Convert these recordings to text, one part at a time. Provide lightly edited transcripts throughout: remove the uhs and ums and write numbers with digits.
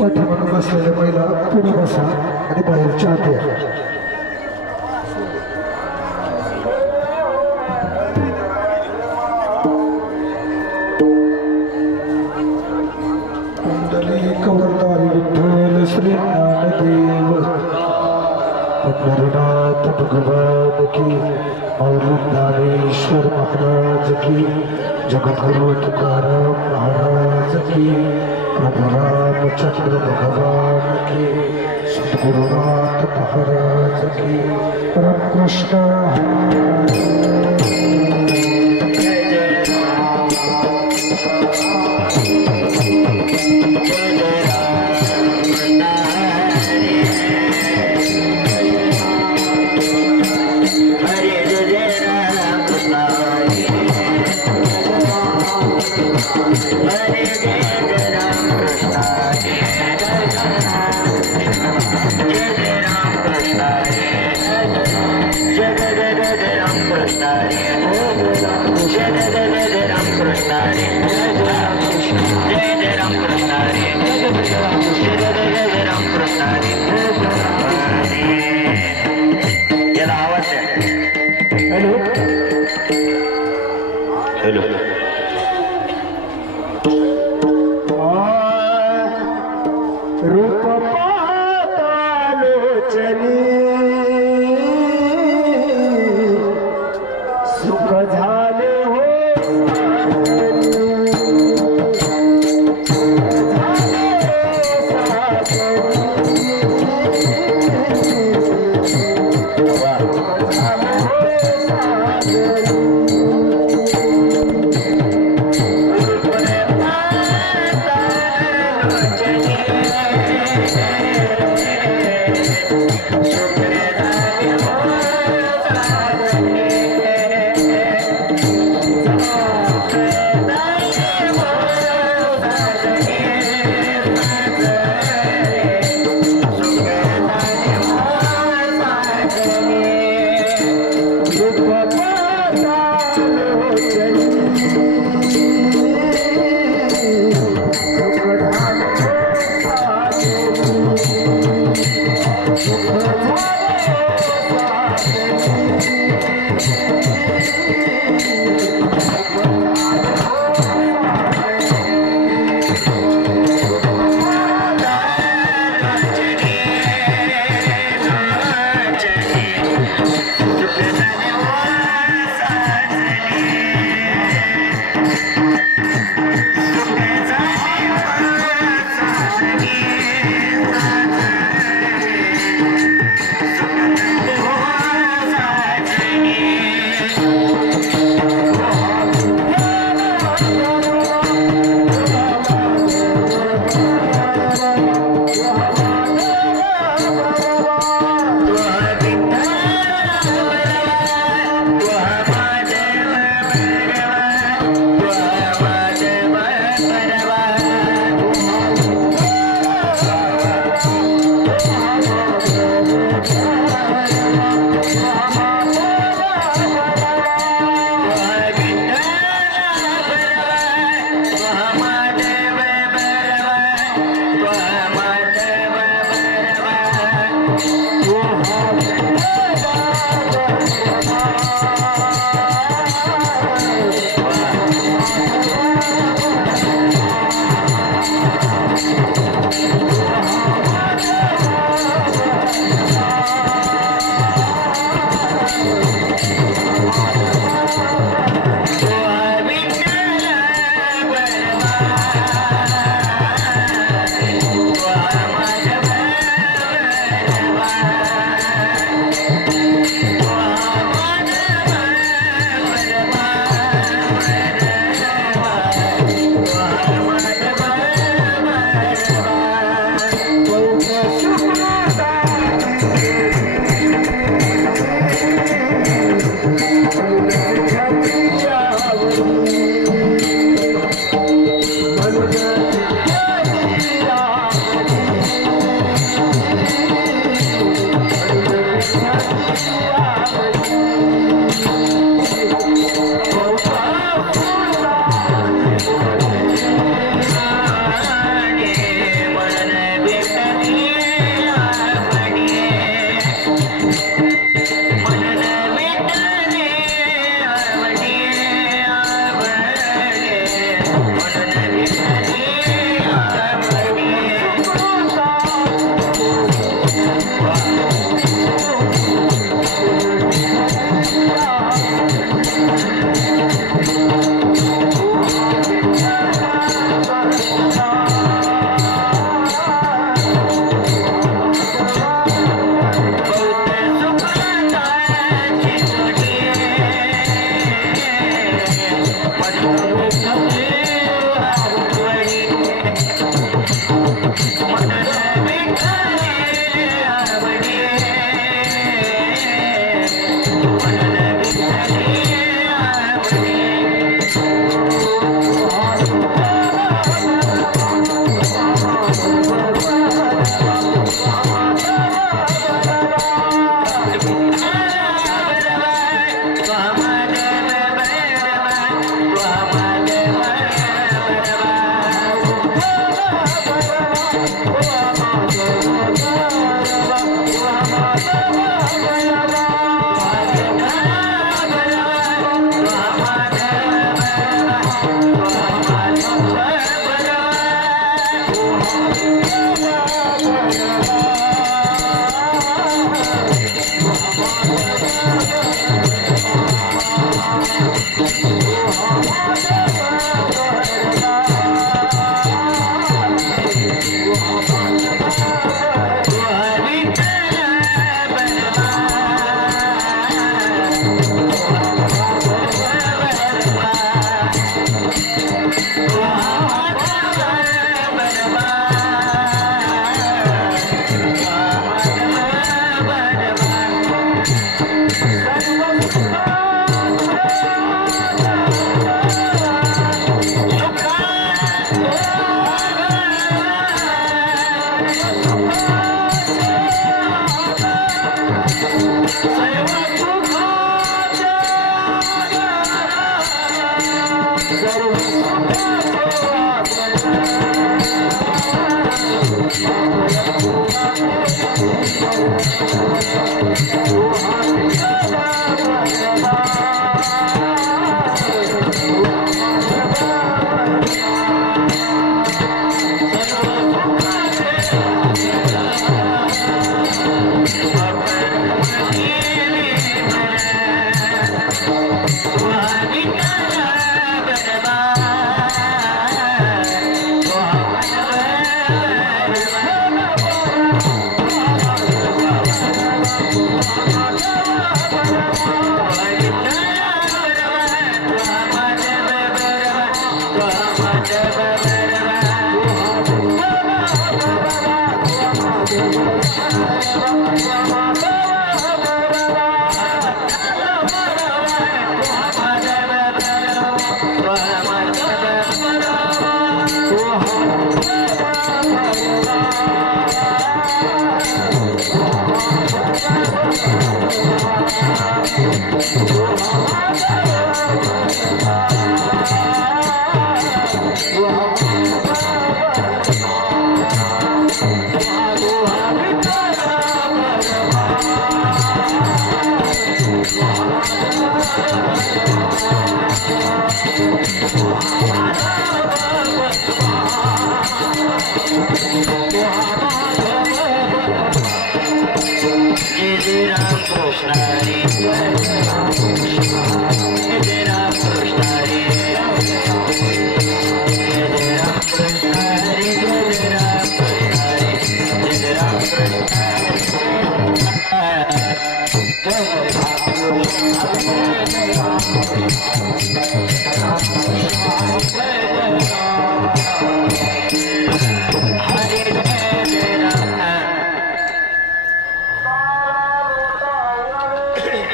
पाठीमागून बसलेल्या महिला पुढे बसा आणि बाहेर चहा प्या. कवरदारी विठ्ठल श्री ज्ञानदेव पंढरीनाथ भगवान की और ज्ञानेश्वर महाराज की जगद्गुरु तुकाराम महाराज की प्रभु रामचंद्र भगवान की सद्गुरुनाथ महाराज की रामकृष्ण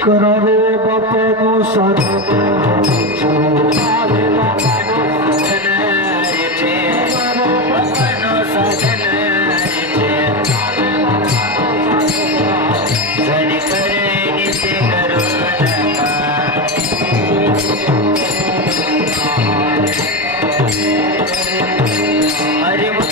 करावे बापानो Hare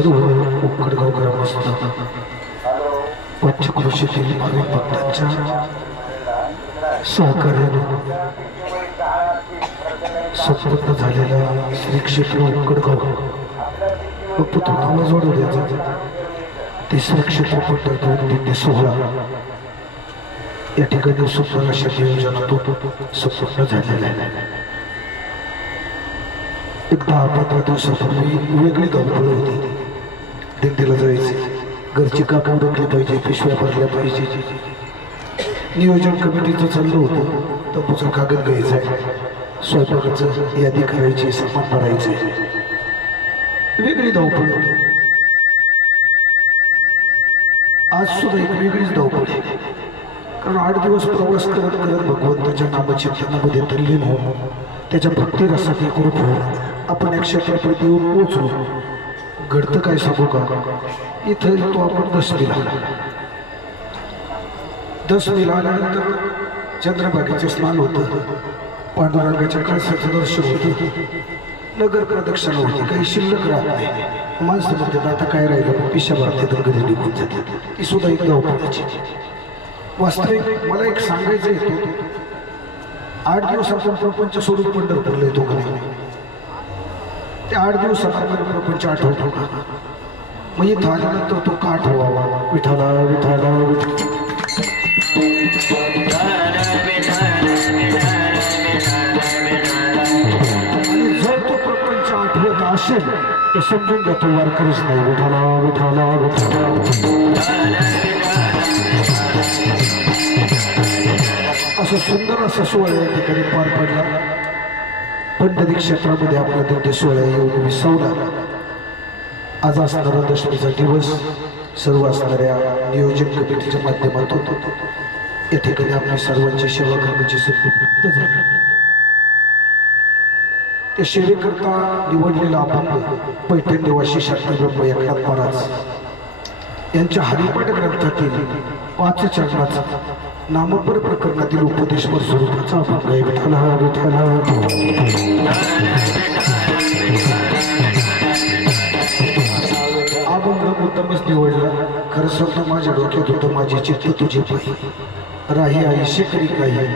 सर्व उक्कडगाव ग्रामस्थ पंचक्रोशीतील भाविक भक्तांच्या सहकार्याने संपन्न झालेला श्री क्षेत्र उक्कडगाव फक्त आवाज वाढू द्यायचा ते श्री क्षेत्र पंढरपूर दिंडी सोहळा या ठिकाणी सुंदर अशा नियोजनातून संपन्न झालेला आहे. एक 10-15 दिवसापूर्वी वेगळी धावपळ होती. दिंडीला जायचे, घरची काका उरकली पाहिजे, पिशव्या भरल्या पाहिजे. नियोजन कमिटीचं चाललं होतं. तंबूचं कागद घ्यायचं आहे, स्वयंपाकाचं यादी करायची, सामान भरायचे, वेगळी धावपळ होती. आज सुद्धा एक वेगळीच धावपळ आहे. कारण 8 दिवस प्रवास करत करत भगवंताच्या नामचिंतनामध्ये तल्लीन होऊन त्याच्या भक्तिरसात एकरूप होऊन आपण एक क्षेत्राप्रती येऊन पोहोचलो. घडतं काय सांगू का? इथं येतो आपण दशमीला. दशमीला आल्यानंतर चंद्रभागेचे स्नान होतं, पांडुरंगाच्या कळसाचं दर्शन होतं, नगर प्रदक्षिणा होती. काही शिल्लक राहत नाही. माणसं म्हणतात आता काय राहिलं, पिशा भरते तर घरी निघून जाते. ती सुद्धा एक धावपळाची. वास्तविक मला एक सांगायचं येतो, 8 दिवस आपण प्रपंच सोडून पंढरपूरला येतो का नाही? ते 8 दिवसात आपल्याला प्रपंच आठवतो का? मग इथं आल्यानंतर तो का आठवावा? विठाला विठाला आणि जर तो प्रपंच आठवत असेल तर समजून घ्या तो वारकरीच नाही. विठाला विठाला विठाला असं सुंदर असा सोहळा या ठिकाणी पार पडला. पंढरी क्षेत्रामध्ये आपला दिंडी सोहळा येऊन विसावला. आज असणारा दशमीचा दिवस सर्व असणाऱ्या नियोजन कमिटीच्या माध्यमातून या ठिकाणी आपल्या सर्वांची सेवा करण्याची संधी प्राप्त झाली. त्या सेवेकरता निवडलेला अभंग पैठण निवासी शास्त्रब्रह्म एकनाथ महाराज यांच्या हरिपाठ ग्रंथातील 5 चरणाचा नामपर प्रकरणातील उपदेशपर स्वरूपाचा अभंग आहे. विठाला विठाला अभंग मुद्दामच निवडला. खरं सांगतो माझ्या डोक्यात होतं माझी चित्त तुझे पाही राही आयुष्य करी काही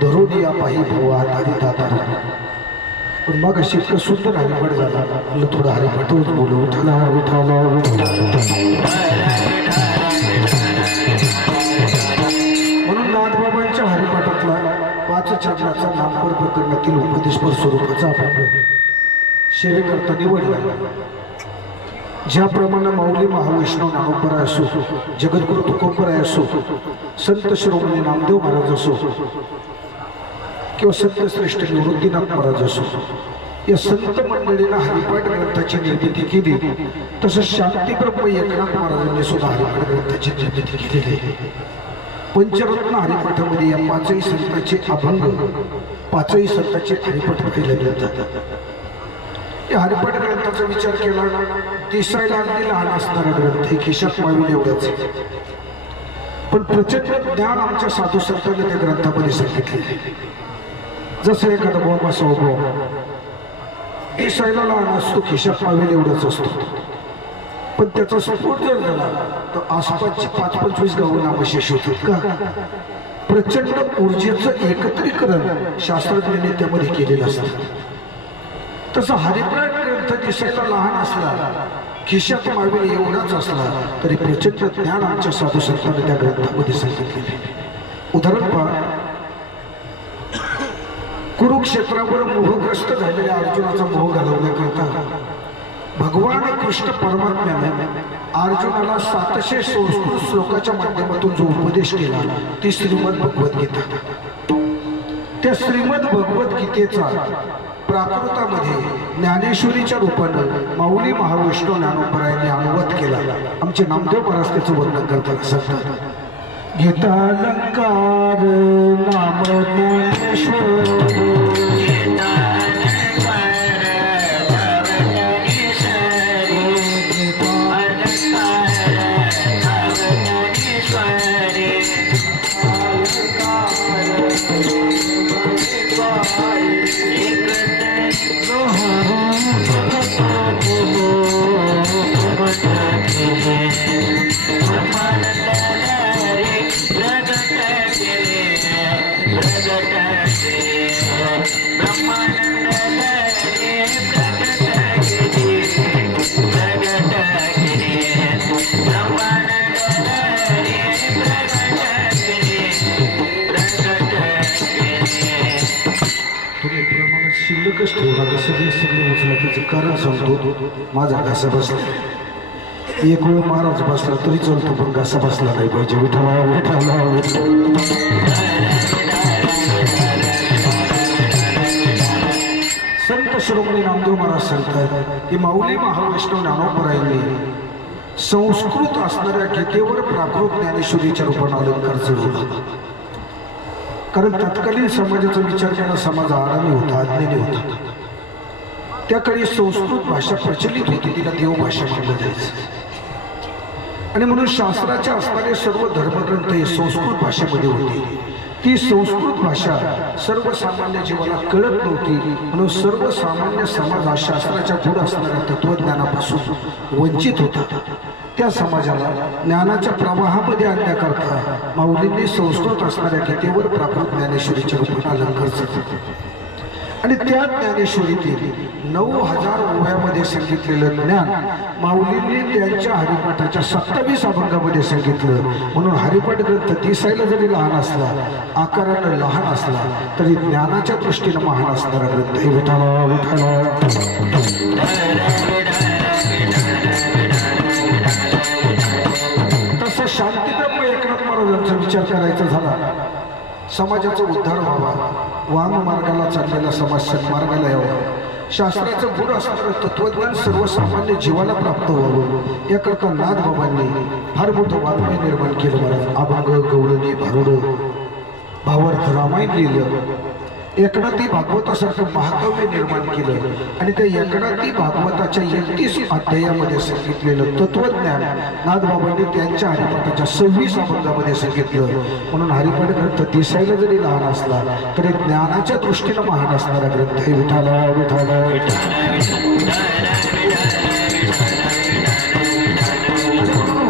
दरोडी या पाही भावा हातारी दाता. पण मग अशी इतकं सुंदर हरिपाठ झाला. मला थोडं हरिपाठच बोलू. विठाला विठाला म्हणून नाथबाबांच्या हरिपाठातला 5 चरणाचा नामपर प्रकरणातील उपदेशपर स्वरूपाचा अभंग सेवेकरता निवडला. ज्याप्रमाणे माऊली महावैष्णव ज्ञानोबराय असो, जगद्गुरु तुकोबराय असो, संत शिरोमणी नामदेव महाराज असो किंवा संत श्रेष्ठ निवृत्तीनाथ महाराज असो, या संत मंडळीला हरिपाठ ग्रंथाची निर्मिती केली. तसंच शांतीब्रह्म एकनाथ महाराजांनी सुद्धा हरिपाठ ग्रंथाची निर्मिती केलेली आहे. पंचरत्न हरिपाठामध्ये या 5ही संतांचे अभंग, 5ही संतांचे हरिपाठ पाहिले जातात. या हरिपाठ ग्रंथाचा विचार केला, दिसायला अगदी लहान असणारा ग्रंथ हे खिशात मावेल एवढाच, पण प्रचंड ज्ञान आमच्या साधू संतांनी त्या ग्रंथामध्ये सांगितले. जसं एखादा बोंबा स्वभाव दिसायला लहान असतो, खिशात मावेल एवढाच असतो, पण त्याचा स्फोट जर झाला तर आसपासची 5-25 गावं नामशेष होतात का? प्रचंड ऊर्जेचं एकत्रीकरण शास्त्रज्ञांनी त्यामध्ये केलेलं असतं. तसं हरिपाठ ग्रंथ दिसायला लहान असला, खिशात मावेल एवढाच असला तरी प्रचंड ज्ञान आमच्या साधू संतांनी त्या ग्रंथामध्ये सांगितलेले. उदाहरण पहा, कुरुक्षेत्रावर मोहग्रस्त झालेल्या अर्जुनाचा मोह घालवण्याकरता भगवान कृष्ण परमात्म्याने अर्जुनाला 700 संस्कृत श्लोकाच्या माध्यमातून जो उपदेश केला ती श्रीमद भगवद्गीता. त्या श्रीमद भगवद्गीतेचा प्राकृतामध्ये ज्ञानेश्वरीच्या रूपानं माऊली महावैष्णव ज्ञानोबरायांनी अनुवाद केला. आमचे नामदेव महाराज त्याचं वर्णन करताना सांगतात, गीतालंकार नाम ज्ञानेश्वर सांगतो माझा घासा बसला. एक वेळ महाराज बसला तरी चालतो पण घासा बसला नाही पाहिजे. विठ्ठला विठ्ठला विठ्ठला. संत शिरोमणी नामदेव महाराज सांगतात की माऊली महावैष्णव ज्ञानोबरायांनी संस्कृत असणाऱ्या गीतेवर प्राकृत ज्ञानेश्वरीच्या रूपाने अलंकार चढवला. कारण तत्कालीन समाजाचा विचार केला समाज आडाणी होता, अज्ञानी होता. त्या काळी संस्कृत भाषा प्रचलित होती, तिला देवभाषा मानलं जायचं. आणि म्हणून शास्त्राच्या असणारे सर्व धर्मग्रंथ हे संस्कृत भाषेमध्ये होते. ती संस्कृत भाषा सर्वसामान्य जीवाला कळत नव्हती. म्हणून सर्वसामान्य समाज हा शास्त्राच्या पुढे असणाऱ्या तत्वज्ञानापासून वंचित होता. त्या समाजाला ज्ञानाच्या प्रवाहामध्ये आणण्याकरता माऊलींनी संस्कृत असणाऱ्या गीतेवर प्राकृत ज्ञानेश्वरीच्या रूपाने अलंकार चढवले. आणि त्या ज्ञानेश्वरीतील 9000 ओव्यामध्ये सांगितलेलं ज्ञान माऊलींनी त्यांच्या हरिपाठाच्या 27 अभंगामध्ये सांगितलं. म्हणून हरिपाठ ग्रंथ दिसायला जरी लहान असला, आकारानं लहान असला, तरी ज्ञानाच्या दृष्टीनं महान असणारा ग्रंथ हे. विठ्ठला विठ्ठला. तसं शांतीब्रह्म एकनाथ महाराजांचा विचार करायचा झाला, समाजाचा उद्धार व्हावा, वांग मार्गाला चाललेला समाज सन्मार्गाला यावा, शास्त्राचं गुण असणारं तत्वज्ञान सर्वसामान्य जीवाला प्राप्त व्हावं, याकरता नाथबाबांनी फार मोठं वाङ्मय निर्माण केलं. महाराज अभंग, गवळणी, भारुड, भावार्थ रामायण लिहिलं. एकनाथी भागवतासारखं महाकाव्य निर्माण केलं. आणि त्या एकनाथी भागवताच्या 31 अध्यायामध्ये सांगितलेलं तत्वज्ञान नाथबाबांनी त्यांच्या हरिपाठाच्या 26 अभंगामध्ये सांगितलं. म्हणून हरिपाठ ग्रंथ दिसायला जरी लहान असला तरी ज्ञानाच्या दृष्टीनं महान असणारा ग्रंथ हे. विठ्ठला विठ्ठला.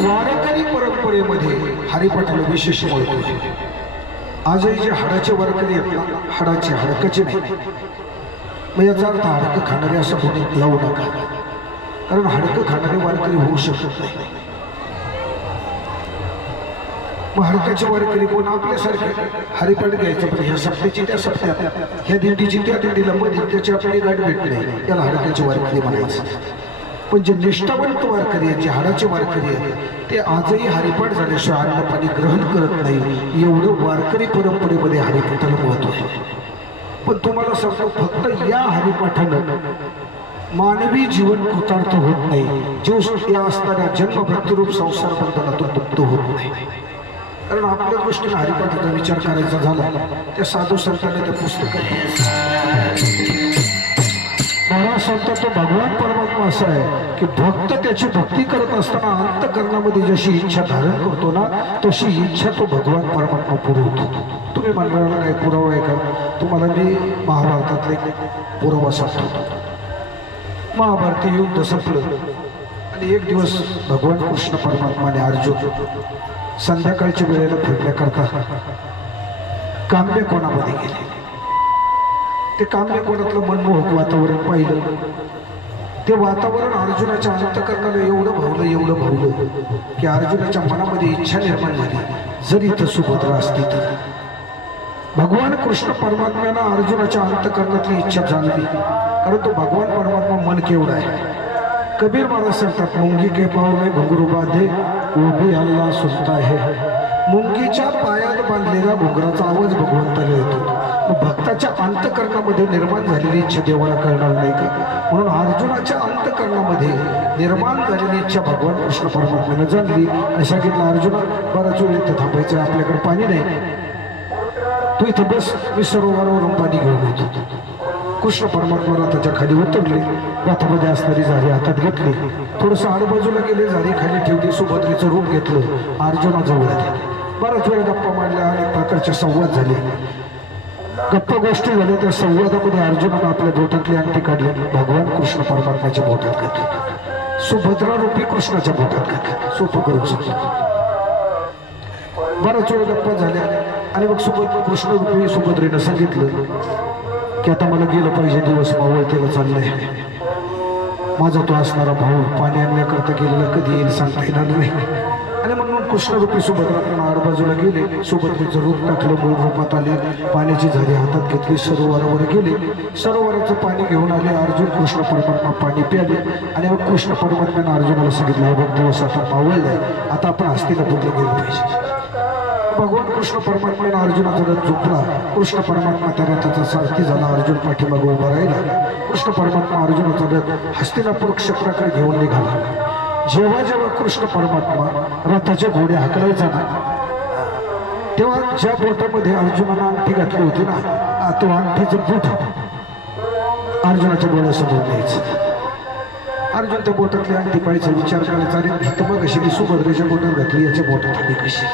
वारकरी परंपरेमध्ये हरिपाठाला विशेष महत्त्व आहे. आजही जे हाडाचे वारकरी आहेत ना, हाडाचे, हाडकाचे नाही. मग याचा अर्थ हाडकं खाणारे असं कोणी लावू नका, कारण हाडकं खाणारे वारकरी होऊ शकत नाही. मग हाडकाचे वारकरी कोण? आपल्यासारखे हरिपाठ घ्यायचं, पण ह्या सप्त्याची त्या सप्त्यात, ह्या दिंडीची त्या दिंडीला, मध्ये त्याची आपली गाठ भेटली, त्याला हाडकाचे वारकरी म्हणायचं. पण जे निष्ठावंत वारकरी आहेत, जे हाडाचे वारकरी आहेत, ते आजही हरिपाठ झाल्याशिवाय अन्न पाणी ग्रहण करत नाही. एवढं वारकरी परंपरेमध्ये हरिपाठाला महत्त्व आहे. पण तुम्हाला सांगतो, फक्त या हरिपाठानं मानवी जीवन कृतार्थ होत नाही, जो या असणाऱ्या जन्म मृत्यूरूप संसार बंधनातून मुक्त होत नाही. कारण आपल्या दृष्टीने हरिपाठाचा विचार करायचा झाला, त्या साधू संतांनी त्या पुस्तकात मला सांगता तो भगवान परमात्मा असा आहे की भक्त त्याची भक्ती करत असताना अंतःकरणामध्ये जशी इच्छा धारण करतो ना, तशी इच्छा तो भगवान परमात्मा पुरवतो. तुम्ही म्हणणारा काय पुरावा आहे का? तुम्हाला मी महाभारतातले पुरावा सांगतो. महाभारती युद्ध संपलं आणि एक दिवस भगवान कृष्ण परमात्माने अर्जुन संध्याकाळच्या वेळेला फिरण्याकरता कांबे कोणामध्ये गेले. ते कांबे कोणातलं मनमोहक वातावरण पाहिलं. ते वातावरण अर्जुनाच्या अंतःकरणाला एवढं भावलं की अर्जुनाच्या मनामध्ये इच्छा निर्माण झाली, जरी इथं सुभद्रा असती तर. भगवान कृष्ण परमात्म्यानं अर्जुनाच्या अंतःकरणातली इच्छा जाणली, कारण तो भगवान परमात्मा मन केवढा आहे. कबीर महाराज सांगतात, मुंगी के पाव में घुंगरू बांधे वो भी अल्लाह सुनता है. मुंगीच्या पायात बांधलेला घुंगराचा आवाज भगवंताला येतो. भक्ताच्या अंतःकरणामध्ये निर्माण झालेली इच्छा देवाला कळणार नाही का? म्हणून अर्जुनाच्या अंतःकरणामध्ये निर्माण झालेली इच्छा भगवान कृष्ण परमात्म्यानं जाणली आणि सांगितलं, अर्जुना बराच वेळ इथं थांबायचं, आपल्याकडे पाणी नाही, तू इथं बस, मी सरोवरावरून पाणी घेऊन येतो. कृष्ण परमात्मा रथाच्या खाली उतरले, रथामध्ये असणारी झाडी हातात घेतली, थोडंसं आडबाजूला गेले, झाडी खाली ठेवली, सुभद्रेचं रूप घेतलं, अर्जुनाजवळ आले. बराच वेळ गप्पा मारल्या, अनेक प्रकारचे संवाद झाले. गप्पा गोष्टी झाल्या. त्या संवादामध्ये अर्जुनानं आपल्या बोटातली अंगठी काढली, भगवान कृष्ण परमात्म्याच्या बोटात घातली, सुभद्रा रूपी कृष्णाच्या बोटात घातली. सोपं करून सांगतो. बराच वेळ गप्पा झाल्या आणि मग कृष्ण रूपी सुभद्रेनं सांगितलं की आता मला गेलं पाहिजे, दिवस मावळतेला चाललंय. माझा तो असणारा भाऊ पाणी आणण्याकरता गेलेला कधी येईल सांगता येणार नाही. आणि म्हणून कृष्णरूपी सुभद्रा आड बाजूला गेले. सुभद्रेचं रूप टाकलं, मूळ रूपात आले, पाण्याची झाडी हातात घेतली, सरोवरावर गेले. सरोवराचं पाणी घेऊन आले. अर्जुन कृष्ण परमात्मा पाणी प्याले आणि मग कृष्ण परमात्म्यानं अर्जुनाला सांगितलं, हे बघ दिवस आता मावळलाय, आता आपण हस्तिनापूरला गेलं पाहिजे. भगवान कृष्ण परमात्म्यानं अर्जुनाचा रथ झोपला. कृष्ण परमात्मा त्या रथाचा सारथी झाला. अर्जुन पाठीमागे उभा राहिला. कृष्ण परमात्मा अर्जुनाचा रथ हस्तिनापूर क्षेत्राकडे घेऊन निघाला. जेव्हा जेव्हा कृष्ण परमात्मा रथाचे घोडे हाकलायचा ना, तेव्हा ज्या बोटामध्ये अर्जुनानं अंगठी घातली होती ना, तो अंगठीचं बोट अर्जुनाच्या डोळ्यासमोर द्यायचं. अर्जुन त्या बोटातली अंगठी पाहायचा, विचार करायचा, अरे तर मग कशी मी सुभद्रेच्या बोटात घातली, याच्या बोटात आली कशी.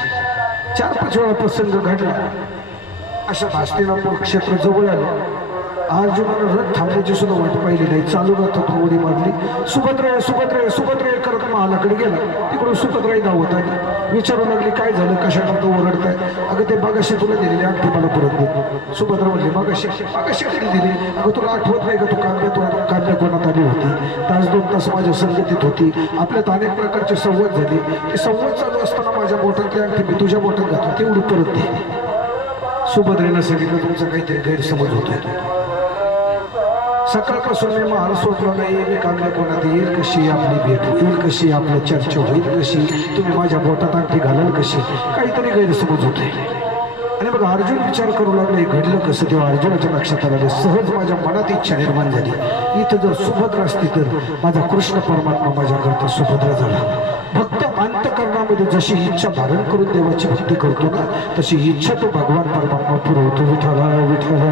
4-5 वेळा प्रसंग घडला. अशा हस्तिनापूर क्षेत्र जवळ आलं. अर्जुनानं रथ थांबण्याची सुद्धा वाट पाहिली नाही. चालू रथात उडी मारली. सुभद्रा सुभद्रा सुभद्रा करत महालाकडे गेला. तिकडून सुभद्राही धावत आली. विचारू लागली, काय झालं, कशाला तो ओरडताय. अगं ते मागाशी तुला दिलेली अंगठी मला परत दे. सुभद्रा म्हणली, मागाशी कधी दिली. अगं तुला आठवत नाही का, तू कांद्या कोणात आली होती, 1-2 तास माझ्या संगतीत होती, आपल्यात अनेक प्रकारचे संवाद झाले. ते संवाद चालू असताना माझ्या बोटातली अंगठी मी तुझ्या बोटात घातली, तेवढी परत दे. सुभद्रेनं सांगितलं, तुमचा काहीतरी गैरसमज होतोय. सकाळपासून मी महाल सोडलो नाही. मी कांद्या कोणात येईल कशी, आपली भेट होईल कशी, आपली चर्चा होईल कशी, तुम्ही माझ्या बोटात अंगठी घालाल कशी, काहीतरी गैरसमज होते. आणि मग अर्जुन विचार करू लागले, घडलं कसं. तेव्हा अर्जुनाच्या लक्षात आलं, सहज माझ्या मनात इच्छा निर्माण झाली, इथं जर सुभद्रा असती तर माझा कृष्ण परमात्मा माझ्याकरता सुभद्रा झाला. भक्त अंतकरणामध्ये जशी इच्छा धारण करून देवाची भक्ती करतो ना, तशी इच्छा तो भगवान परमात्मा पुरवतो. विठ्ठला विठ्ठला.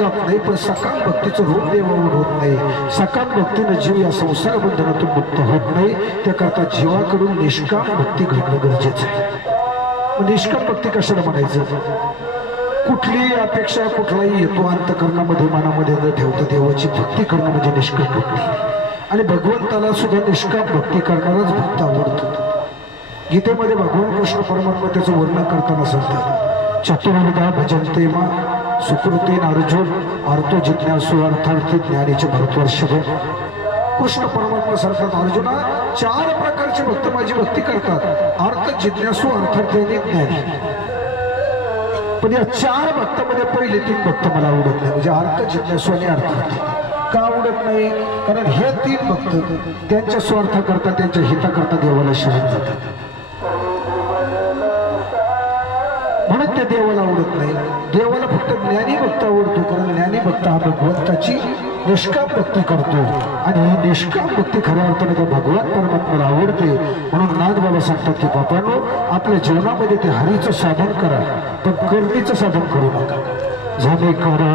जात नाही, पण सकाम भक्तीचं रूप देवावर होत नाही. सकाम भक्तीनं जीव या संसार बंधनातून मुक्त होत नाही. त्याकरता जीवाकडून निष्काम भक्ती घडणं गरजेचं आहे. निष्काम भक्ती कशाला म्हणायचं, कुठलीही अपेक्षा कुठलाही येतो अंतकरणामध्ये मनामध्ये न ठेवता देवाची भक्ती करणं म्हणजे निष्काम भक्ती. आणि भगवंताला सुद्धा निष्काम भक्ती करणारच भक्त आवडतो. गीतेमध्ये भगवान कृष्ण परमात्मा त्याचं वर्णन करताना सांगतात, चतुर्विधा भजन्ते मा सुकृतीन अर्जुन अर्थो जिज्ञासु अर्थार्थी ज्ञानीचे भरतवर्षभ. कृष्ण परमात्मा सांगतात, अर्जुना 4 प्रकारचे भक्त माझी भक्ती करतात, अर्थ जिज्ञासु अर्थार्थी आणि ज्ञानी. पण या 4 भक्तामध्ये पहिले 3 भक्त मला आवडत नाही. म्हणजे अर्थ जिज्ञासु आणि अर्थार्थी. का आवडत नाही, कारण हे 3 भक्त त्यांच्या स्वार्थाकरता त्यांच्या हिताकरता देवाला शरण जातात, म्हणून ते देवाला आवडत नाही. देवाला फक्त ज्ञानी भक्त आवडतो, कारण ज्ञानी भक्त हा भगवंताची निष्काम भक्ती करतो. आणि ही निष्काम भक्ती खऱ्या अर्थाने त्या भगवान परमात्म्याला आवडते. म्हणून नाथबाबा सांगतात की बापांनो, आपल्या जीवनामध्ये ते हरीचं साधन करा, पण करणीचं साधन करू नका. झाले करा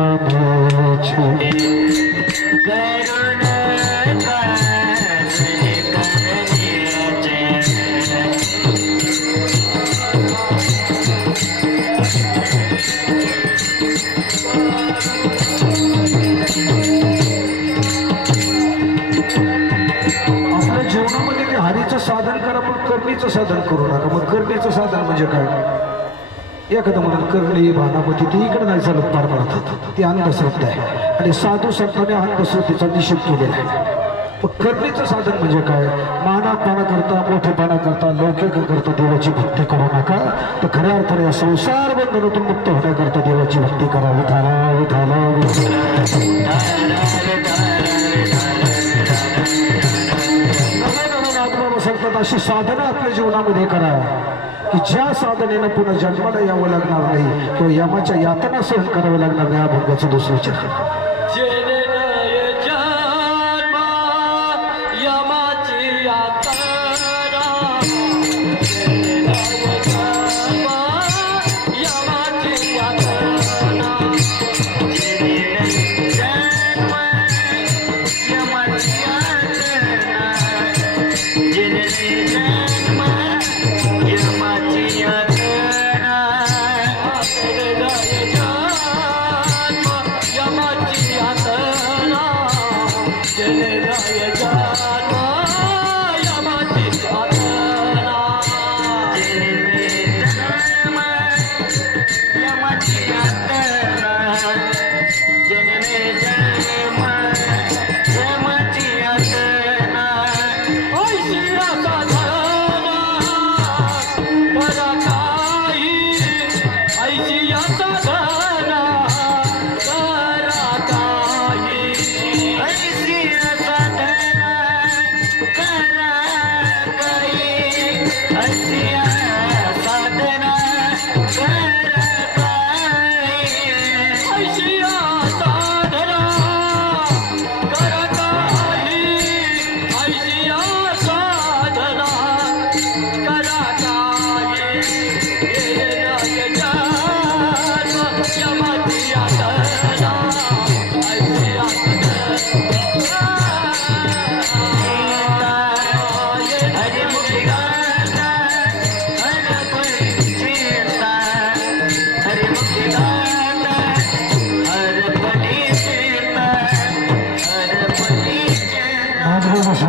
साधन करा, पण करणीचं साधन करू नका. मग करणीचं साधन म्हणजे काय, एखादं म्हणून करणी भानापती ती इकडे नाही चालत पार पडतात, ती अंधश्रद्धा आहे. आणि साधू संतांनी अंधश्रद्धेचा निषेध केलेला आहे. पण करणीचं साधन म्हणजे काय, मानापणा करता, मोठेपणा करता, लौकिक करता देवाची भक्ती करू नका. तर खऱ्या अर्थाने या संसार बंधनातून मुक्त होण्याकरता देवाची भक्ती करा. विठाला विठाला सांगतात, अशी साधना आपल्या जीवनामध्ये करा की ज्या साधनेनं पुन्हा जन्माला यावं लागणार नाही किंवा यमाच्या यातना सहन करावं लागणार नाही. अभंगाचं दुसरं चरण.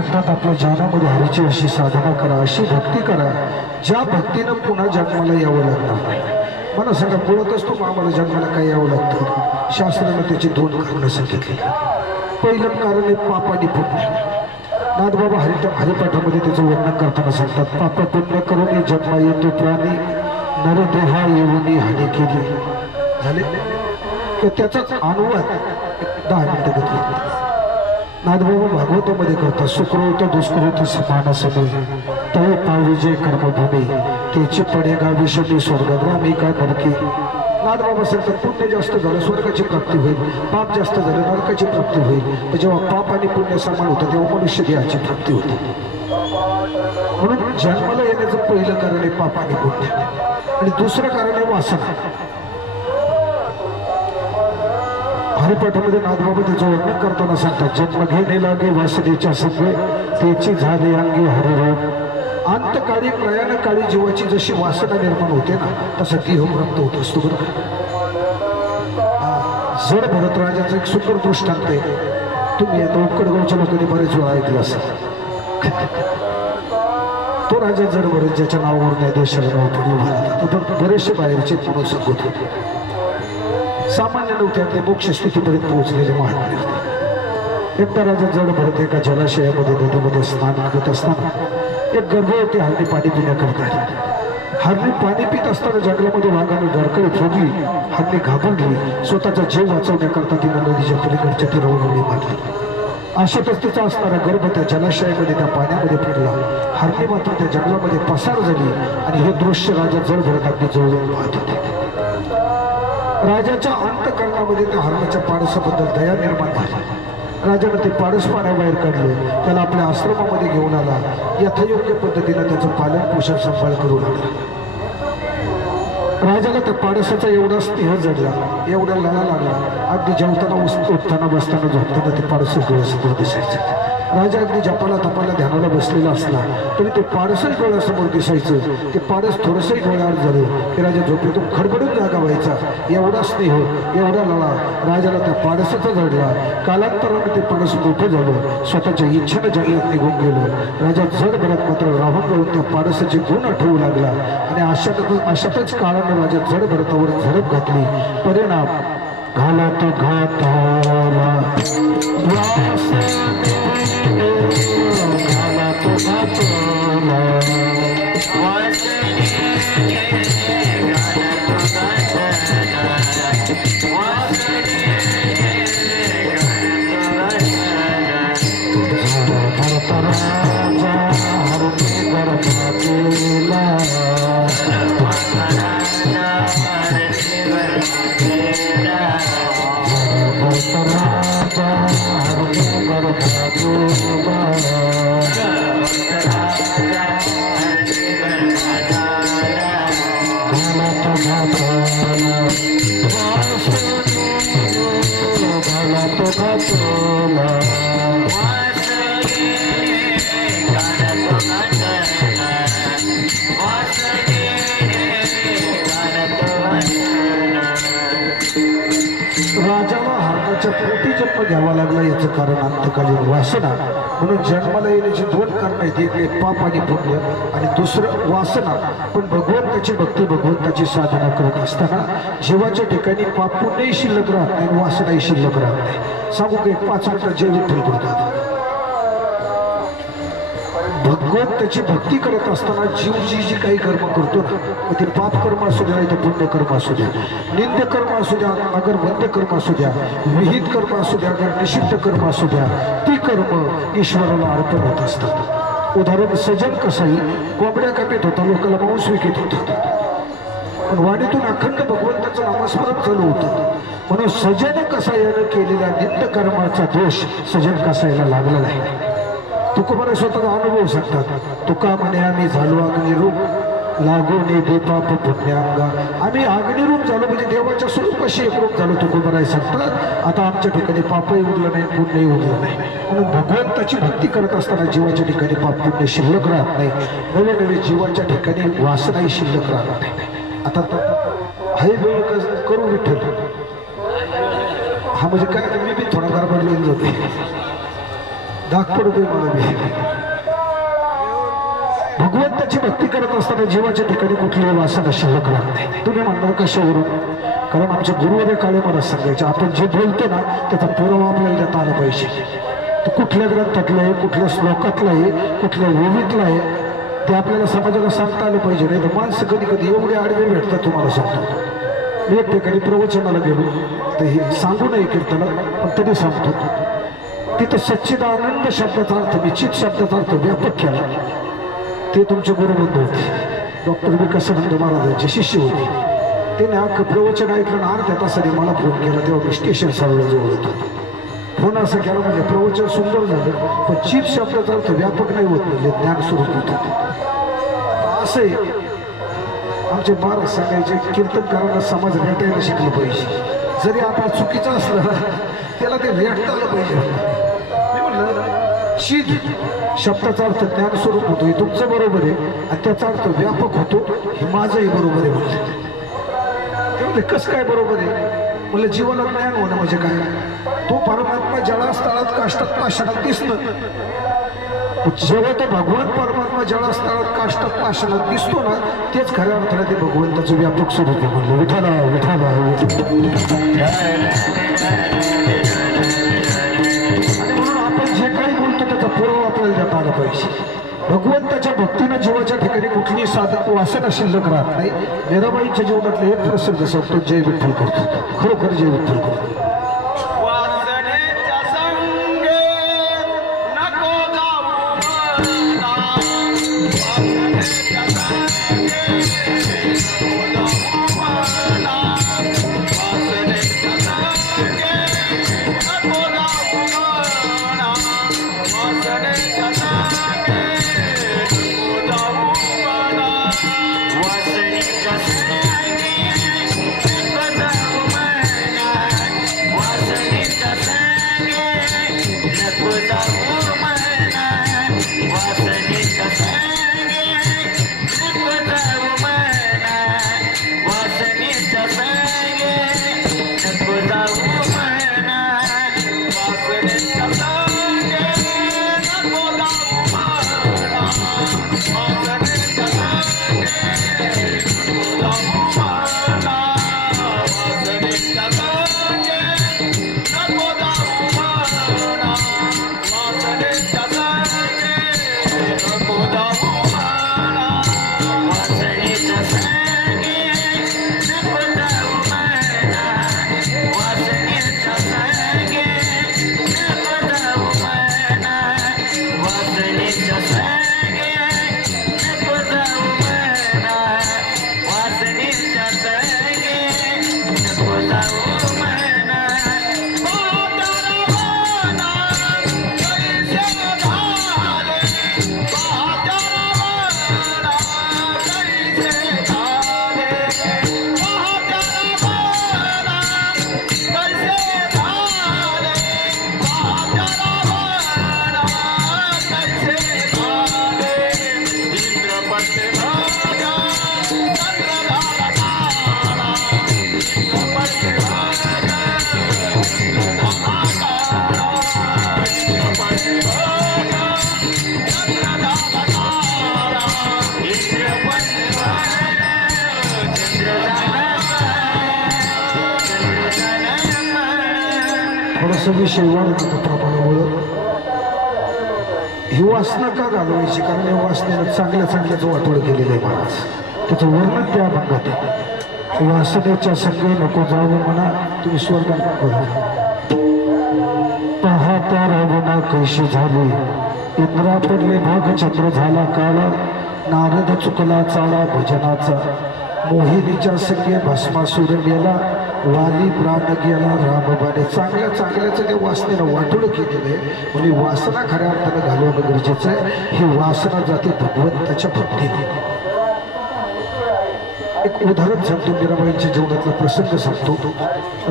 सांगतात आपल्या जीवनामध्ये हरीची अशी साधना करा, अशी भक्ती करा, ज्या भक्तीनं पुन्हा जन्माला यावं लागणार नाही. मला सांगा, बोलतच तो आम्हाला जन्माला काय यावं लागतं? शास्त्रानं त्याची 2 कारणं सांगितली. पहिलं कारण आहे पाप आणि पुण्य. नाथबाबा हरिपाठामध्ये त्याचं वर्णन करताना सांगतात, पाप पुण्य करून जन्मा येतो प्राणी, नरदेहा येऊन हानी केली. झाले तर त्याचाच अनुवाद 10 मिनिटं घेतली. नाथबाबा भागवतामध्ये करतात, सुकृत दुष्कृत समान समे, तळे पाविजे कर्मभूमी, त्याची पडेगा विषमी स्वर्गग्रामी काय नरकी. नाथबाबा सांगतात, पुण्य जास्त झालं स्वर्गाची प्राप्ती होईल, पाप जास्त झालं नरकाची प्राप्ती होईल. तर जेव्हा पाप आणि पुण्य समान होतं तेव्हा मनुष्य देहाची प्राप्ती होते. म्हणून जन्माला येण्याचं पहिलं कारण आहे पाप आणि पुण्य, आणि दुसरं कारण आहे वासना. हरिपाठामध्ये नाथबाबा त्याचं वर्णन करताना सांगतात, जन्म घेणे लागे वासनेच्या संगे, त्याची झाले अंगी हरिरोग. अंतकाळी प्रयाणकाळी जीवाची जशी वासना निर्माण होते ना, तसं देह प्राप्त होत असतो. बरं जड भरत राजाचं एक सुंदर दृष्टांत आहे. तुम्ही आता उकडगावच्या लोकांनी बरेच वेळा ऐकलं असेल. तो राजा जड भरत, ज्याच्या नावावर नाही देशाला नाव पडलं भारतात, बरेचसे बाहेरचे म्हणून सांगत होते. सामान्य नव्हते, ते मोक्ष स्थितीपर्यंत पोहोचलेले महात्मे होते. एकदा राजा जड भरत एका जलाशयामध्ये नदीमध्ये स्नान करत असताना एक गर्भवती हरणी पाणी पिण्याकरता. हरणी पाणी पित असताना जंगलामध्ये वाघाने डरकळी फोडली. हरणी घाबरली, स्वतःचा जीव वाचवण्याकरता तिने नदीच्या पलीकडच्या तीरावर उडी मारली. अशातच तिचा असणारा गर्भ त्या जलाशयामध्ये त्या पाण्यामध्ये पडला. हरणी मात्र त्या जंगलामध्ये पसार झाली आणि हे दृश्य राजा जड भरत अगदी जवळून पाहत होते. राजाच्या अंतःकरणामध्ये त्या हरणाच्या पाडसाबद्दल दया निर्माण झाली. राजाने ते पाडस पाण्याबाहेर काढले, त्याला आपल्या आश्रमामध्ये घेऊन आला. यथायोग्य पद्धतीने त्याचं पालन पोषण सांभाळ करू लागला. राजाला त्या पाडसाचा एवढा स्नेह जडला, एवढा लळा लागला, अगदी जेवताना उठताना बसताना झोपताना ते पाडस डोळ्यासमोर दिसायचं. राजा अगदी जपाला तपाला ध्यानाला बसलेला असला तरी ते पाडसच डोळ्यासमोर दिसायचं. ते पाडस थोडंसंही डोळ्यावर झालं की राजा झोपेतून खडबडून जागा व्हायचा. एवढा स्नेह, एवढा लळा राजाला त्या पाडसाचा जडला. कालांतराने ते पाडस मोठं झालं, स्वतःच्या इच्छेनं जंगलात निघून गेलं. राजा जड भरत मात्र राहून राहून त्या पाडसाचे गुण आठवू लागला आणि अशातच काळानं राजा जड भरतावर झडप घातली. परिणाम घाला तो घाताला राजाला हरणाच्या पोटी जन्म घ्यावा लागला. याचं कारण अंतकालीन वासना. म्हणून जन्माला येण्याची 2 कारणं आहेत, एक पाप आणि पुण्य आणि दुसरं वासना. पण भगवंताची भक्ती, भगवंताची साधना करत असताना जीवाच्या ठिकाणी पाप पुण्यही शिल्लक राहत नाही आणि वासनाही शिल्लक राहत नाही. सांगू की 5 मिनिटं जे विठ्ठल करतात. भगवंताची भक्ती करत असताना जीव जी काही कर्म करतो ना, ते पाप कर्म असू द्या, नाही तर पुण्य कर्म असू द्या, निंद्य कर्म असू द्या, अगर वंद्य कर्म असू द्या, विहित कर्म असू द्या, अगर निषिद्ध कर्म असू द्या, ती कर्म ईश्वराला अर्पण होत असतात. उदाहरण सजन कसाई कोंबड्या कापीत होता, लोकांना मांस विकत होता, पण वाणीतून अखंड भगवंताचं नामस्मरण चालू होतं. म्हणून सजन कसाईने केलेल्या नित्य कर्माचा दोष सजन कसाईला लागला नाही. तुकोबारा स्वतःचा अनुभव सांगतात. तुका म्हणे आम्ही झालो अग्निरूप, लागून दे पाप पुण्यागा. आम्ही अग्निरूप झालो म्हणजे देवाच्या स्वरूपाशी एकरूप झालो. तुकोबारा सांगतात आता आमच्या ठिकाणी पापही उरलं नाही, पुण्यही उरलं नाही. म्हणून भगवंताची भक्ती करत असताना जीवाच्या ठिकाणी पाप पुण्य शिल्लक राहत नाही. नवे नवे जीवाच्या ठिकाणी वासनाही शिल्लक राहत नाही. आता हाय वेळ करू विठ्ठल. हा म्हणजे काय, मी बी थोडा गडबडलेला होते. धाक पडू दे मला बी. भगवंताची भक्ती करत असताना जीवाच्या ठिकाणी कुठलीही वासना शिल्लक राहत नाही. तुम्ही म्हणणार कशावरून? कारण आमचे गुरुवारी काळे मला सांगायचे आपण जे बोलतो ना त्याचा पुरावा आपल्याला देता आला पाहिजे. तो कुठल्या ग्रंथातलं आहे, कुठल्या श्लोकातलं आहे, कुठल्या ओवीतलं आहे ते आपल्याला समाजाला सांगता आलं पाहिजे. नाही तर माणसं कधी कधी एवढे आडवे भेटतात. तुम्हाला सांगतो मी एक ठिकाणी प्रवचनाला गेलो तर हे सांगू नये कीर्तनात पण तरी सांगतो. तिथं सच्चिदानंद शब्दाचा अर्थ निश्चित शब्दाचा अर्थ व्यापक केला. ते तुमचे गुरुबंधू होते, डॉक्टर विकासानंद महाराजांचे शिष्य होते. त्याने अख्खं प्रवचन ऐकलं आणि अर्ध्या तासाने मला फोन केला. तेव्हा मी स्टेशन सावळ्याजवळ होतो. फोन असं केला म्हणजे प्रवचन सुंदर झालं पण चित शब्दाचा अर्थ व्यापक नाही होत म्हणजे ज्ञान स्वरूप होतं. असं आहे आमचे महाराज सांगायचे कीर्तनकारांना समाज रेटायला शिकलं पाहिजे. जरी आपलं चुकीचं असलं ना त्याला ते रेटता आलं पाहिजे. मी म्हणलं शीत शब्दाचा अर्थ ज्ञान स्वरूप होतो हे तुमचं बरोबर आहे आणि त्याचा अर्थ व्यापक होतो हे माझंही बरोबर आहे. म्हणले कसं काय बरोबर आहे? म्हणलं जीवाला ज्ञान होणं म्हणजे काय? तो परमात्मा जळास तळात काष्टात पाषाणात दिसणं. जेव्हा तो भगवान परमात्मा जळास तळात काष्टात पाषाणात दिसतो ना तेच खऱ्या अर्थाने ते भगवंताचं व्यापक स्वरूप आहे. म्हणलं विठाला विठाला. आणि म्हणून आपण जे काही बोलतो त्याचा पुरावा आपल्याला देता आला पाहिजे. भगवंताच्या भक्तीनं जीवाच्या ठिकाणी कुठलीही साधक वासना शिल्लक राहत नाही. मीराबाईंच्या जीवनातले एक प्रसंग सांगतो. जय विठ्ठल करतो, खरोखर जय विठ्ठल करतो. विषय वाढत प्रमाणामुळं ही वासना का घालवायची? कारण या वासनेनं चांगल्या चांगल्याचं वाटोळ केलेलं आहे महाराज. त्याचं वर्णन त्या भागात आहे. वासनेच्या संगे नको जावं म्हणा तुम्ही स्वर्गात बघा. पाहता रावणा कैशी झाली इंद्रा पडले भाग चंद्र झाला काळा नारद चुकला चाळा भजनाचा मोहिनीच्या संगे भस्मासूर गेला वाली प्राण गेला रामबाने. चांगल्या चांगल्याचं त्या वासनेनं वाटोळं केलेलं आहे. म्हणजे वासना खऱ्या अर्थानं घालवणं गरजेचं आहे. ही वासना जाते भगवंताच्या भक्तीने. एक उदाहरण सांगतो, मीराबाईंच्या जीवनातला प्रसंग सांगतो.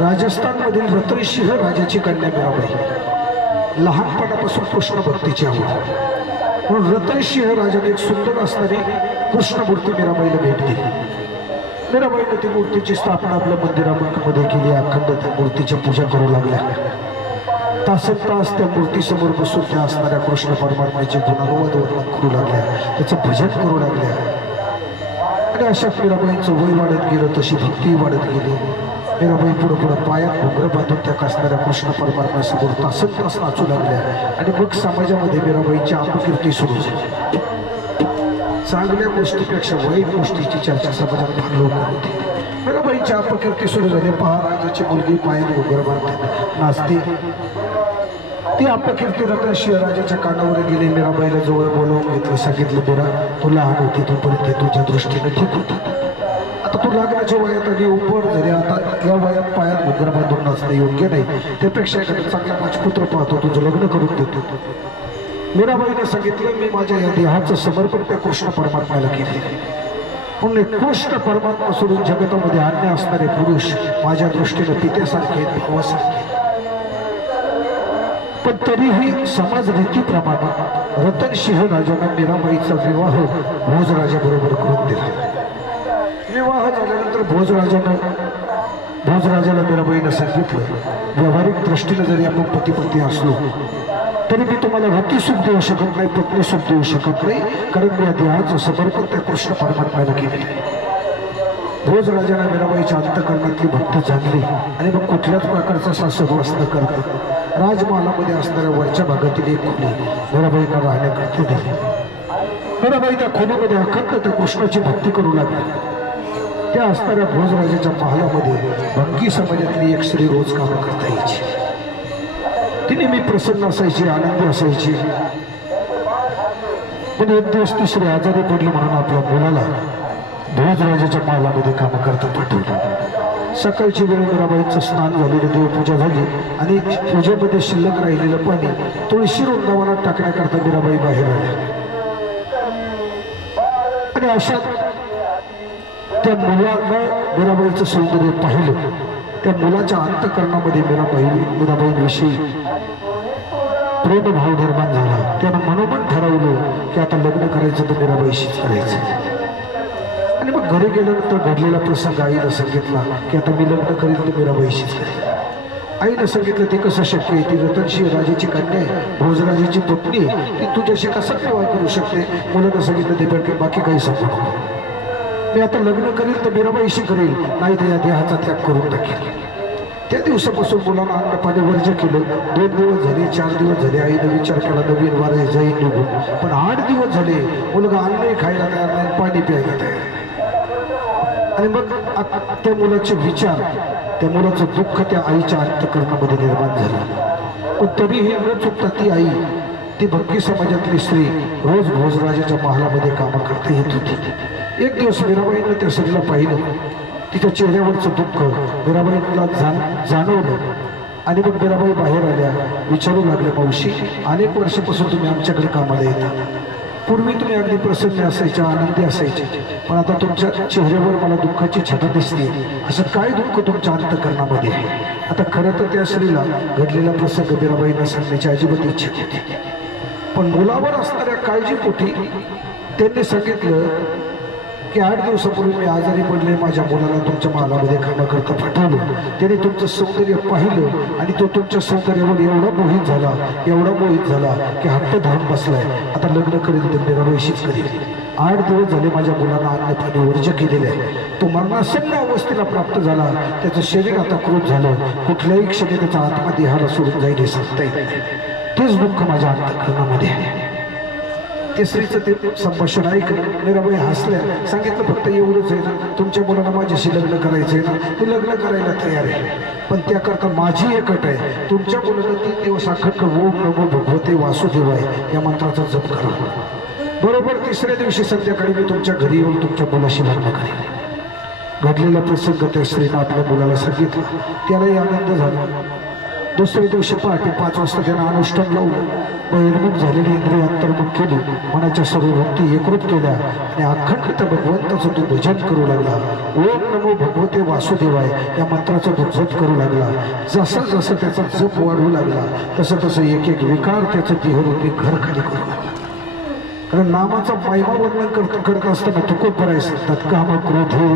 राजस्थानमधील रतनसिंह राजाची कन्या मीराबाई लहानपणापासून कृष्ण भक्तीची आवड म्हणून रतनसिंह राजाने एक सुंदर असणारी कृष्णमूर्ती मीराबाईला भेट दिली. मीराबाईने ती मूर्तीची स्थापना आपल्या मंदिरामध्ये केली. अखंड त्या मूर्तीच्या पूजा करू लागल्या. तासन तास त्या मूर्तीसमोर बसून त्या असणाऱ्या कृष्ण परमात्म्याचे गुणानुवाद वर्णन करू लागल्या, त्याचं भजन करू लागल्या. आणि अशा मीराबाईंचं वय वाढत गेलं, तशी भक्ती वाढत गेली. मीराबाई पुढं पुढं पायात घोंगरं बांधून त्या असणाऱ्या कृष्ण परमात्म्यासमोर तासन तास नाचू लागल्या. आणि मग समाजामध्ये मीराबाईंची अपकीर्ती सुरू झाली. चांगल्या गोष्टीपेक्षा वाईट गोष्टीची चर्चा समाजात फार लवकर होती. मीराबाईंची अपकीर्ती सुरू झाली. पहा, राजाची मुलगी पायात घोंगरं बांधते नाचते. ती अपकीर्ती रत्नशिव राजाच्या कानावर गेली. मीराबाईला जवळ बोलावून घेतलं. सांगितलं, मीरा, तू लहान होती तोपर्यंत तुझ्या दृष्टीने ठीक होती. आता तू लग्नाच्या वयात आली, उपर झाली. आता या वयात पायात घोंगरं बांधून नाचणं योग्य नाही. त्यापेक्षा एखादा चांगला राजपुत्र पाहतो, तुझं लग्न करून देतो. मीराबाईने सांगितलं, मी माझ्या या देहाचं समर्पण त्या कृष्ण परमात्म्याला केले. म्हणून कृष्ण परमात्मा सोडून जगतामध्ये अन्य असणारे पुरुष माझ्या दृष्टीने पित्यासारखे भावासारखे. पण तरीही समाज रीतीप्रमाणे रतनसिंह राजांना मीराबाईचा विवाह भोजराजाबरोबर करून दिला. विवाह झाल्यानंतर भोजराजाला मीराबाईनं सांगितलं, व्यावहारिक दृष्टीने जरी आपण पती असलो तरी मी तुम्हाला रती सुख देऊ शकत नाही, पत्नी सुख देऊ शकत नाही, कारण मी या देहाचं समर्पण त्या कृष्ण परमात्म्याला केलेलं आहे. भोजराजाला मीराबाईच्या अंतःकरणातली भक्त जाणली आणि मग कुठल्याच प्रकारचा सासरवास न करता राजमहालामध्ये असणाऱ्या वरच्या भागातील एक खोली मीराबाईंना राहण्याकरता दिली. मीराबाई त्या खोलीमध्ये अखंड त्या कृष्णाची भक्ती करू लागली. त्या असणाऱ्या भोजराजाच्या महालामध्ये भंगी समाजातली एक स्त्री रोज कामं करता यायची. ती नेहमी प्रसन्न असायची, आनंदी असायची. पण एक दिवस ती स्त्री आजारी पडली म्हणून आपल्या मुलाला भोजराजाच्या महालामध्ये कामं करता पाठवलं. सकाळची वेळ मीराबाईंचं स्नान झालेलं, देवपूजा झाली आणि पूजेमध्ये शिल्लक राहिलेलं पाणी तुळशी वृंदावनात टाकण्याकरता मीराबाई बाहेर आल्या. आणि अशा त्या मुलानं मीराबाईचं सौंदर्य पाहिलं. त्या मुलाच्या अंतःकरणामध्ये मीराबाईंविषयी प्रेमभाव निर्माण झाला. त्यानं मनोमन ठरवलं की आता लग्न करायचं तर मीराबाईशीच करायचं. आणि मग घरी गेल्यानंतर घडलेला प्रसंग आईला सांगितला की आता मी लग्न करीन तर मीराबाईशीच करेन. आईनं सांगितलं, ते कसं शक्य आहे? ती रतनसिंह राजाची कन्या आहे, भोजराजाची पत्नी, ती तुझ्याशी कसा विवाह करू शकते? मुलानं सांगितलं, ते पण काही बाकी काही सांगू नको. मी आता लग्न करेल तर मीराबाईशी करेल, नाही तर या देहाचा त्याग करून टाकेल. त्या दिवसापासून मुलांना अन्न पाणी वर्ज केलं. 2 दिवस झाले, 4 दिवस झाले. आईने विचार केला नवीन वारे जाईल निघून. पण 8 दिवस झाले मुलगा अन्नही खायला तयार नाही, पाणी प्यायला तयार नाही. आणि मग त्या मुलाचे विचार, त्या मुलाचं दुःख त्या आईच्या अंतःकरणामध्ये निर्माण झालं. पण तरीही न चुकता ती आई, ती भक्ती समाजातली स्त्री रोज भोजराजाच्या महालामध्ये कामं करता येत होती. एक दिवस मीराबाईंना त्या स्त्रीला पाहिलं. तिच्या चेहऱ्यावरचं दुःख मीराबाईंना जाणवलं. आणि मग मीराबाई बाहेर आल्या. विचारू लागले, मावशी, अनेक वर्षापासून तुम्ही आमच्याकडे कामाला येता. पूर्वी तुम्ही अगदी प्रसन्न असायच्या, आनंदी असायचे, पण आता तुमच्या चेहऱ्यावर मला दुःखाची छटा दिसते. असं काय दुःख तुमच्या अंतःकरणामध्ये आहे? आता खरं तर त्या स्त्रीला घडलेला प्रसंग मीराबाईंना सांगण्याची अजिबात इच्छा होती. पण मुलावर असणाऱ्या काळजीपोटी त्यांनी सांगितलं की 8 दिवसापूर्वी मी आजारी पडले, माझ्या मुलाला तुमच्या महालामध्ये कामं करता पाठवलं. त्याने तुमचं सौंदर्य पाहिलं आणि तो तुमच्या सौंदर्यावर एवढा मोहित झाला की हट्ट धरून बसलाय. आता लग्न करेल तर मीराबाईशीच करेल. 8 दिवस झाले माझ्या मुलांना अन्न पाणी वर्ज केलेले आहे. तो मरणासन्न अवस्थेला प्राप्त झाला. त्याचं शरीर आता क्रूप झालं. कुठल्याही क्षणी त्याचा आत्मा देहाला सोडून जाईल हे सांगता येत नाही. तेच दुःख माझ्या अंतःकरणामध्ये आहे. ते स्त्रीचं ते संभाषण ऐकलं. मीराबाई हसल्या. सांगितलं, फक्त एवढंच आहे ना, तुमच्या मुलाला माझ्याशी लग्न करायचं आहे ना, ते लग्न करायला तयार आहे. पण त्याकरता माझी एक अट आहे, तुमच्या मुलाला 3 दिवस अखंड ओम नमो भगवते वासुदेवाय या मंत्राचा जप करा. बरोबर 3ऱ्या दिवशी संध्याकाळी मी तुमच्या घरी येऊन तुमच्या मुलाशी लग्न करेन. घडलेला प्रसंग त्या स्त्रीनं आपल्या मुलाला सांगितलं. त्यालाही आनंद झाला. 2ऱ्या दिवशी पहाटे 5 वाजता त्यानं अनुष्ठान लावलं. बहिर्मुख झालेली इंद्रिय अंतर्मुख केली. मनाच्या सर्व भक्ती एकरूप केल्या आणि अखंड त्या भगवंताचं तो भजन करू लागला. ओम नमो भगवते वासुदेवाय या मंत्राचा तो जप करू लागला. जसं जसं त्याचा जप वाढू लागला तसं तसं एक एक विकार त्याचं देहरूपी घर खाली करू लागला. कारण नामाचा महिमा वर्णन करत असताना तुकोबराय सांगतात, काम क्रोध हे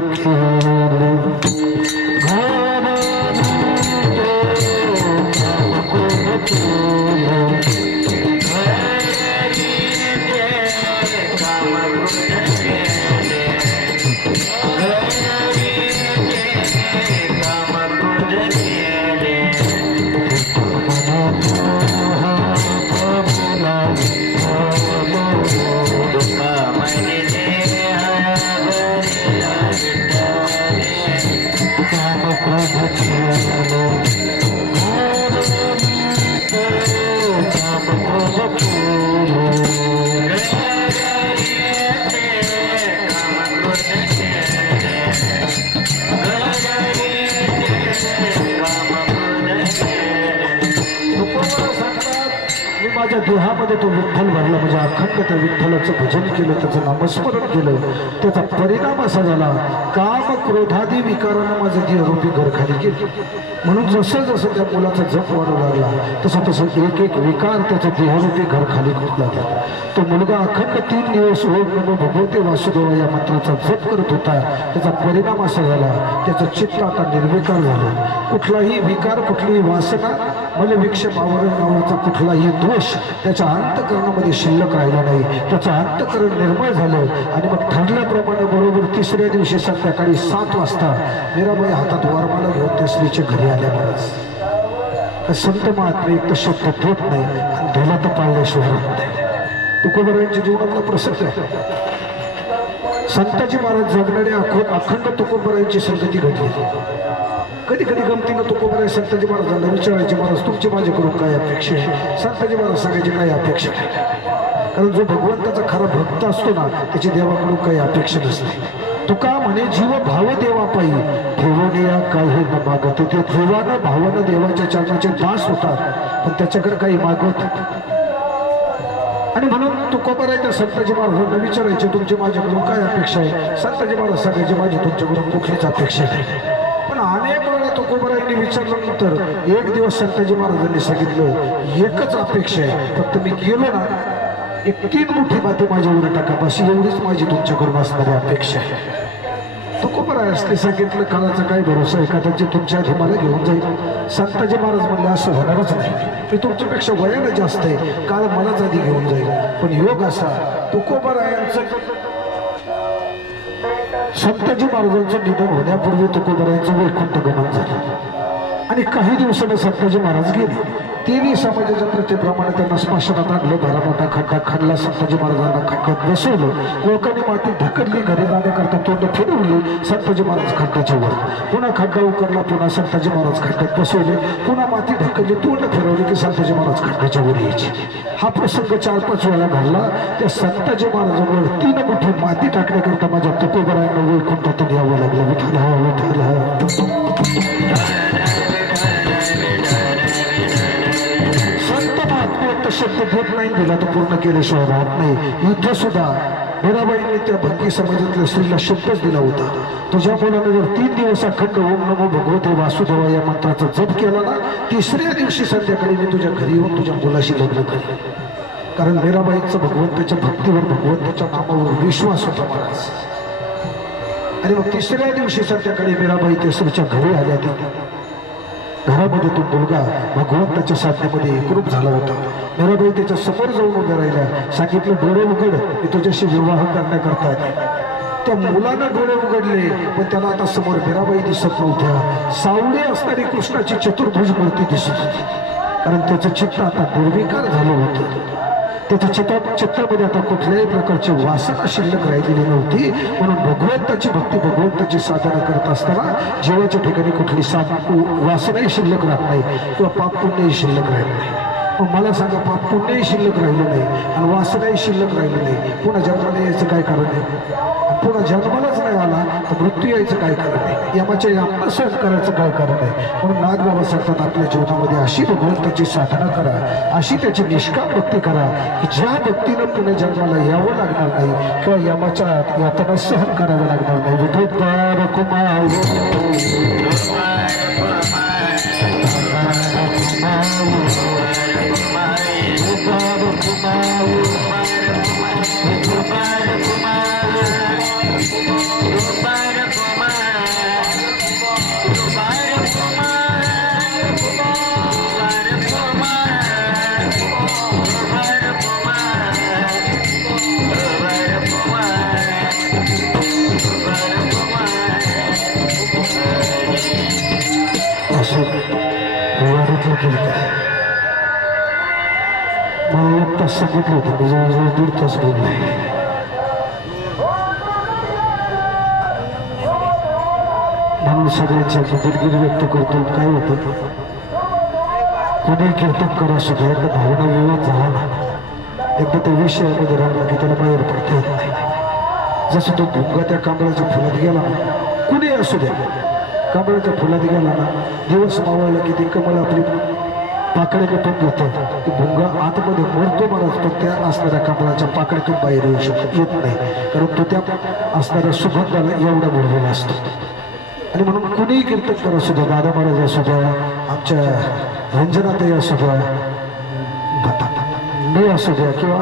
मी माझ्या देहामध्ये तो विठ्ठल भरला, म्हणजे अखंड त्या विठ्ठलाचं भजन केलं, त्याचं नामस्मरण केलं. त्याचा परिणाम असा झाला, काम क्रोधादी विकारानं माझं देहरूपी घर खाली गेलं. म्हणून जसं जसं त्या मुलाचा जप वाढू लागला तसं तसं एक एक विकार त्याचं देहरूपी घर खाली घुसला लागला. तो मुलगा अखंड 3 दिवस ओम नमो भगवते वासुदेवा या मंत्राचा जप करत होता. त्याचा परिणाम असा झाला, त्याचं चित्त आता निर्विकार झालं. कुठलाही विकार, कुठलीही वासना, मलविक्षेप आवरण नावाचा कुठलाही दोष त्याच्या अंतकरणामध्ये शिल्लक राहिला नाही. त्याचं अंतकरण निर्मळ झालं. आणि मग ठरल्याप्रमाणे बरोबर 3ऱ्या दिवशी संध्याकाळी 7 वाजता मीराबाई हातात वरमाला घेऊन त्या स्त्रीच्या घरी आल्या. महाराज संत महात्मे एक तर शब्द देत नाही आणि धोला तर पाळल्याशिवाय राहत नाही. तुकोबरायांच्या जीवनातला प्रसंग आहे. संताजी महाराज जगणारे अखंड तुकोबरायांची संगती घडली. कधी कधी गमतीनं तुकोबराय संताजी महाराजांना विचारायचे, महाराज तुमची माझ्याकडून काय अपेक्षा आहे? संताजी महाराज सांगायची काय अपेक्षा नाही. कारण जो भगवंताचा खरा भक्त असतो ना, त्याची देवाकडून काही अपेक्षा नसते. तुका म्हणे जीव भाव देवा पायी ठेवणे या काही न मागत. ते देवानं भावानं देवाच्या चरणाचे दास होतात, पण त्याच्याकडे काही मागवत. आणि म्हणून तुकोबराय त्या संताजी महाराजांना विचारायचे, तुमची माझ्याकडून काय अपेक्षा आहे? संताजी महाराज सांगायचे, माझी तुमच्याकडून कुठलीच अपेक्षा नाही. पण अनेक वेळा तुकोबरायांनी विचारल्यानंतर एक दिवस संताजी महाराजांनी सांगितलं, एकच अपेक्षा आहे, फक्त मी गेलो ना, एक 3 मुठी माती माझ्यावर टाका, बस एवढीच माझी तुमच्याकडून असणारी अपेक्षा आहे. तुकोबराय असते सांगितलं, काळाचा काय भरोसा आहे, कदाचित तुमच्या आधी मला घेऊन जाईल. संताजी महाराज म्हणले, असं होणारच नाही, मी तुमच्यापेक्षा वयानं जास्त आहे, काळ मलाच आधी घेऊन जाईल. पण योग असा, तुकोबरायांचं संताजी महाराजांचं निधन होण्यापूर्वी तुकोबरायांचं वैकुंठ गमन झालं. आणि काही दिवसांनी संताजी महाराज गेले. 3 समाजाच्या प्रथेप्रमाणे त्यांना स्मशानात आणलं. भरा मोठा खड्डा खाल्ला. संताजी महाराजांना खड्ड्यात बसवलं. लोकांनी माती ढकलली. घरी जाण्याकरता तोंड फिरवली. संताजी महाराज खड्ड्याच्या वर. पुन्हा खड्डा उकरला. पुन्हा संताजी महाराज खड्ड्यात बसवले. पुन्हा माती ढकलली. तोंड फिरवली की संताजी महाराज खड्ड्याच्या वर यायचे. हा प्रसंग 4-5 वेळा घडला. त्या संताजी महाराजांवर 3 मुठी माती टाकण्याकरता माझ्या तुकोबरायांना वैकुंठातून यावं लागलं. विठ्ठल शब्द देत नाही, दिला तर पूर्ण केल्याशिवाय राहत नाही. इथे सुद्धा मीराबाईंनी त्या भक्ती समाजातल्या स्त्रीला शब्दच दिला होता, तुझ्या मुलाने जर 3 दिवस अखंड ओम नमो भगवते वासुदेवा या मंत्राचा जप केला ना, 3ऱ्या दिवशी संध्याकाळी मी तुझ्या घरी येऊन तुझ्या मुलाशी लग्न करेन. कारण मीराबाईंचा भगवंताच्या भक्तीवर, भगवंताच्या नामावर विश्वास होता महाराज. आणि मग 3ऱ्या दिवशी संध्याकाळी मीराबाई त्या स्त्रीच्या घरी आल्या. घरामध्ये तो मुलगा भगवंताच्या साधनेमध्ये एकरूप झाला होता. मीराबाई त्याच्या समोर जाऊन उभ्या राहिल्या. सांगितलं, डोळे उघड, मी तुझ्याशी विवाह करण्याकरता. त्या मुलानं डोळे उघडले, पण त्याला आता समोर मीराबाई दिसत नव्हत्या. सावळी असणारी कृष्णाची चतुर्भुज मूर्ती दिसत होती. कारण त्याचं चित्त आता निर्विकार झालं होतं. त्याच्या चित्तामध्ये आता कुठल्याही प्रकारची वासना शिल्लक राहिलेली नव्हती. म्हणून भगवंताची भक्ती, भगवंताची साधना करत असताना जीवाच्या ठिकाणी कुठली वासनाही शिल्लक राहत नाही किंवा पाप पुण्यही शिल्लक राहत नाही. मग मला सांगा, पाप पुण्यही शिल्लक राहिलं नाही आणि वासनाही शिल्लक राहिलं नाही, पुन्हा जन्माला यायचं काय कारण आहे? पुन्हा जन्मालाच नाही आला तर मृत्यू यायचं काय कारण आहे? यमाच्या यामना सहन करायचं काय कारण आहे? म्हणून नागबाबा सांगतात, आपल्या जीवनामध्ये अशी भगवंताची साधना करा, अशी त्याची निष्काम भक्ती करा की ज्या भक्तीनं पुणे जन्माला यावं लागणार नाही किंवा यमाच्या यातना सहन करावं लागणार नाही. विठोबा कुमार मला 1 तास सांगितलं होतं, मी जवळजवळ 1.5 तास बोलले. म्हणून सगळ्यांच्या दिलगिरी व्यक्त करतो. काय होतं, कोणी कीर्तन करा सुद्धा एकदा भावना विवाद झाला ना, एकदा त्या विषयामध्ये राहिला की त्याला बाहेर पडता येत नाही. जसं तो भुंगा त्या कांबळाच्या फुलात गेला ना, कुणी असू द्या, कांबळाच्या फुलात गेला ना, दिवस मावळला की ती कमळ आपली पाकडे कटून घेतो की भुंगा आतमध्ये मरतो महाराज, पण त्या असणाऱ्या कमळाच्या पाकड्यातून बाहेर येऊ शकत येत नाही, कारण तो त्या असणाऱ्या सुगंधाला एवढा भरलेला असतो. आणि म्हणून कुणीही कीर्तन करा सुद्धा, दादा महाराज असू द्या, आमच्या रंजनाताई असू द्या, मी असू द्या, किंवा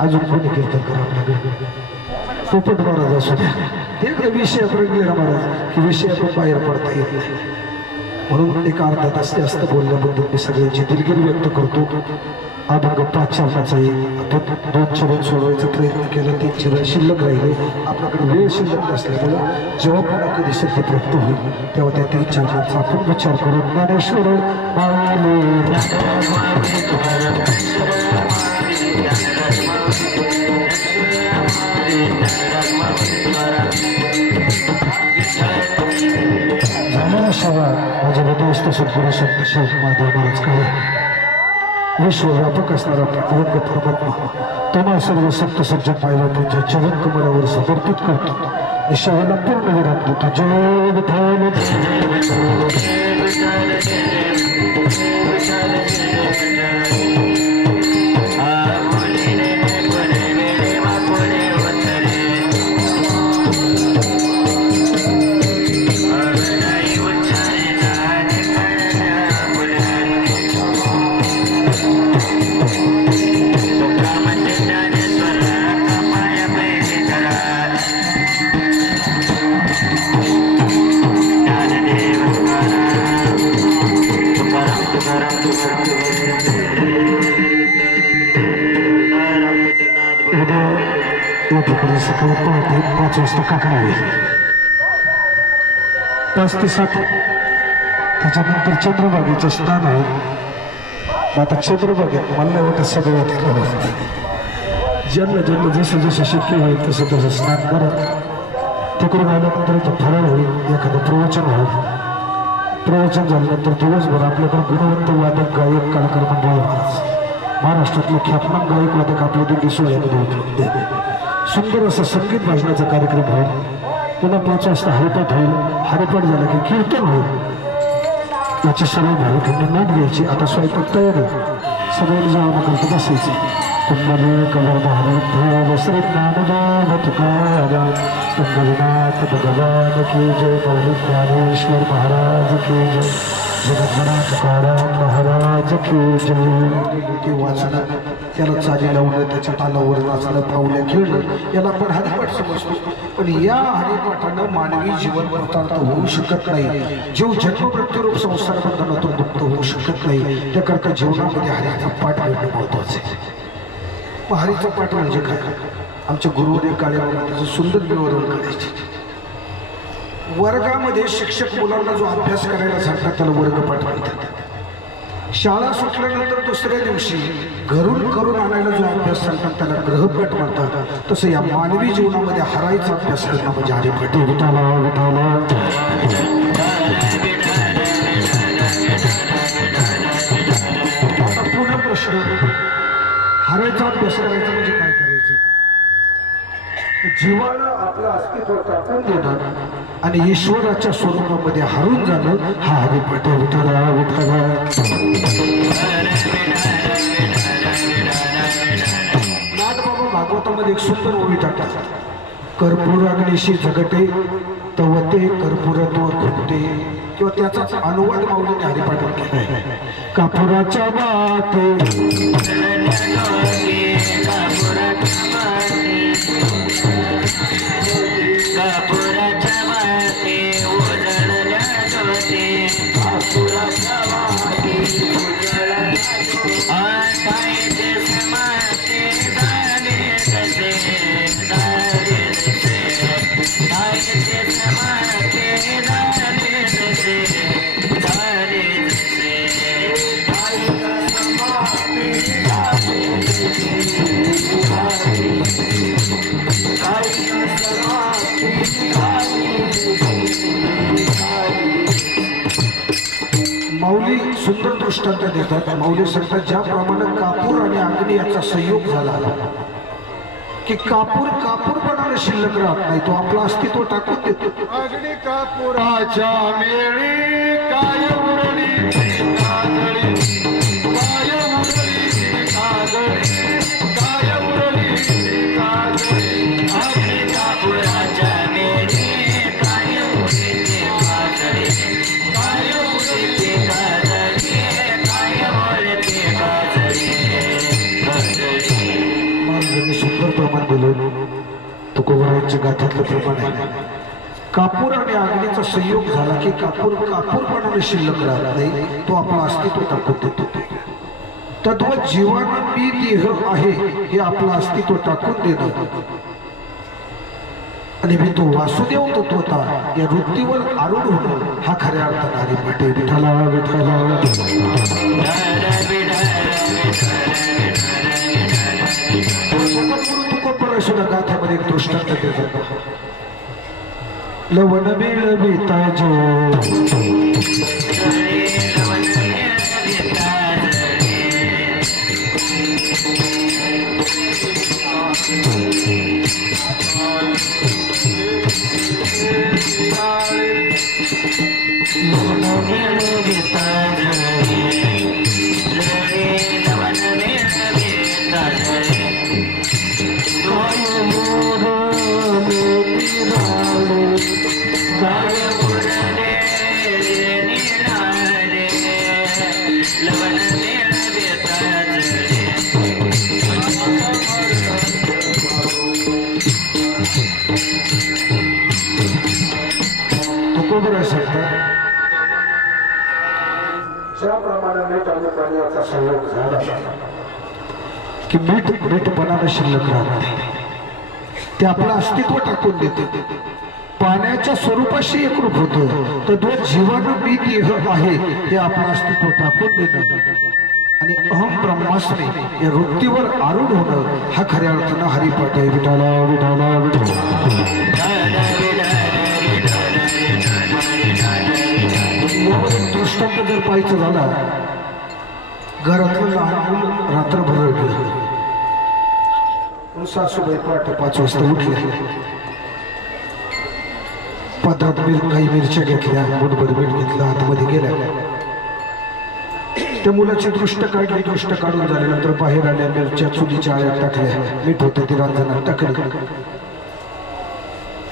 अजून कोणी कीर्तन करा आपल्याकडे, पोपट महाराज असू द्या, ते विषयात रंगलेला महाराज की विषयातून बाहेर पडता येत नाही. म्हणून एक अर्धा तास जास्त बोलल्याबद्दल मी सगळ्यांची दिलगिरी व्यक्त करतो. अभंग 5 चरणाचाही आपण 2 चरण सोडवायचा प्रयत्न केला, 3 चरण शिल्लक राहिले. आपल्याकडे वेळ शिल्लक नसल्यामुळं जेव्हा मला कधी सिद्धी प्राप्त होईल तेव्हा त्या 3 चरणांचा आपण विचार करू. ज्ञानेश्वर माझ्या विद्वस्त सद्गुरू संत शेख महादेव महाराज काळे विश्वव्यापक असणारा रंग परमात्मा तुम्हा सर्व सप्त सज्जन मायबापांच्या चरण कमलावर समर्पित करतो. ईश्वराला पूर्ण विराम देतो. जय विठ्ठल. सकाळी पहाटे 5 वाजता काकणावी 5 ते 7. त्याच्यानंतर चंद्रभागेचं स्नान आहे. आता चंद्रभागेत मला नाही वाटत सगळं ज्यांना ज्यांना जसं जसं शक्य होईल तसं तसं स्नान करत तिकडून आल्यानंतर इथं फराळ होईल, एखादं प्रवचन होईल. प्रवचन झाल्यानंतर दिवसभर आपल्याकडे गुणवंत वादक गायक कलाकार मंडळ महाराष्ट्रातले ख्यातनाम गायक वादक आपल्या दिल्ली सोहळ्यामध्ये होते. सुंदर असा संगीत भाषणाचा कार्यक्रम होईल. पुन्हा 5 वाजता हरिपाठ होईल. हरिपाठ झाला की कीर्तन होईल. याची सर्व भाविकांनी नोंद घ्यायची. आता स्वयंपाक तयार आहे, सगळ्यांनी जेवण करतो बसायचं. तुम्हाला कबर भारत श्री ज्ञानदेव तुकाराम पंढरीनाथ भगवान की जय. मौली ज्ञानेश्वर महाराज की जय. जगद्गुरु तुकाराम महाराज की जय. वाचन त्याला चाली लावणं, त्याच्या तालावर नाचणं, पावल्या खेळणं याला आपण हरिपाठ समजतो. पण या हरिपाठानं मानवी जीवन कृतार्थ होऊ शकत नाही. जीव जन्म मृत्यूरूप संसार बंधनातून मुक्त होऊ शकत नाही. त्याकरता जीवनामध्ये हरीचा पाठ घडणं महत्वाचं आहे. मग हरीचा पाठ म्हणजे काय? आमच्या गुरुवर्य काळेबाबा त्याचं सुंदर विवरण करायचे. वर्गामध्ये शिक्षक मुलांना जो अभ्यास करायला सांगतात त्याला वर्गपाठ म्हणतात. शाळा सुटल्यानंतर दुसऱ्या दिवशी घरून करून आणायला जो अभ्यास सांगतात त्याला ग्रहपाठ म्हणतात. तसं या मानवी जीवनामध्ये हरायचा अभ्यास करणं म्हणजे हरिपाठ. आता पुन्हा प्रश्न, हरायचा अभ्यास करायचा म्हणजे काय करायचं? जीवाला आपलं अस्तित्व टाकून देणं आणि ईश्वराच्या स्वरूपामध्ये हरून जाणं हा हरिपाठ. विठ्ठला विठ्ठला. नाथबाबा भागवतामध्ये एक सुंदर ओवी टाकतात. कर्पूराग्निशी झगटे तवते कर्पूरत्व घुमते, किंवा त्याचा अनुवाद माऊलीने हरिपाठात केला आहे. कापुराच्या माते माऊली सुंदर दृष्टांत देतात. माऊली सांगतात ज्याप्रमाणे कापूर आणि अग्नी याचा संयोग झाला की कापूर कापूरपणाने शिल्लक राहत नाही, तो आपलं अस्तित्व टाकून देतो. अग्नी कापुराच्या मेळी काय उरली प्रमाण दिलं तुकोबरायांच्या गाथ्यातलं प्रमाण आहे. कापूर आणि अग्नीचा संयोग झाला की कापूर कापूरपणाने शिल्लक राहत नाही, तो आपलं अस्तित्व टाकून देतो. तद्वत जीवानं मी देह आहे हे आपलं अस्तित्व टाकून देणं आणि मी तो वासुदेव तत्वता या वृत्तीवर आरूढ होणं हा खऱ्या अर्थाने हरिपाठ आहे. विठ्ठला विठ्ठला तुकोबरायसुद्धा गाथ्यामध्ये एक दृष्टांत देतात. लवण मिळविता जो की मीठपणानं शिल्लक राहत नाही, ते आपलं अस्तित्व टाकून देते. पाण्याच्या स्वरूपाशी एकरूप होतं. तद्वत जीवानं मी देह आहे हे आपलं अस्तित्व टाकून देणं आणि अहम ब्रह्मास्मी या वृत्तीवर आरूढ होणं हा खऱ्या अर्थानं हरिपाठ आहे. विठाला विठाला दृष्टांत जर पाहायचं झाला, घरातलं लहान मुलं रात्रभर रडलं, सासूबाई पहाटे 5 वाजता उठले, पत्रात काही मिरच्या घेतल्या, मुठभर मीठ घेतलं, आतमध्ये गेल्या. त्या मुलाची दृष्ट काढली, दृष्ट काढून झाल्यानंतर बाहेर आल्या, मिरच्या चुलीच्या आळ्यात टाकल्या, मीठ होतं ते रांजणात टाकलं,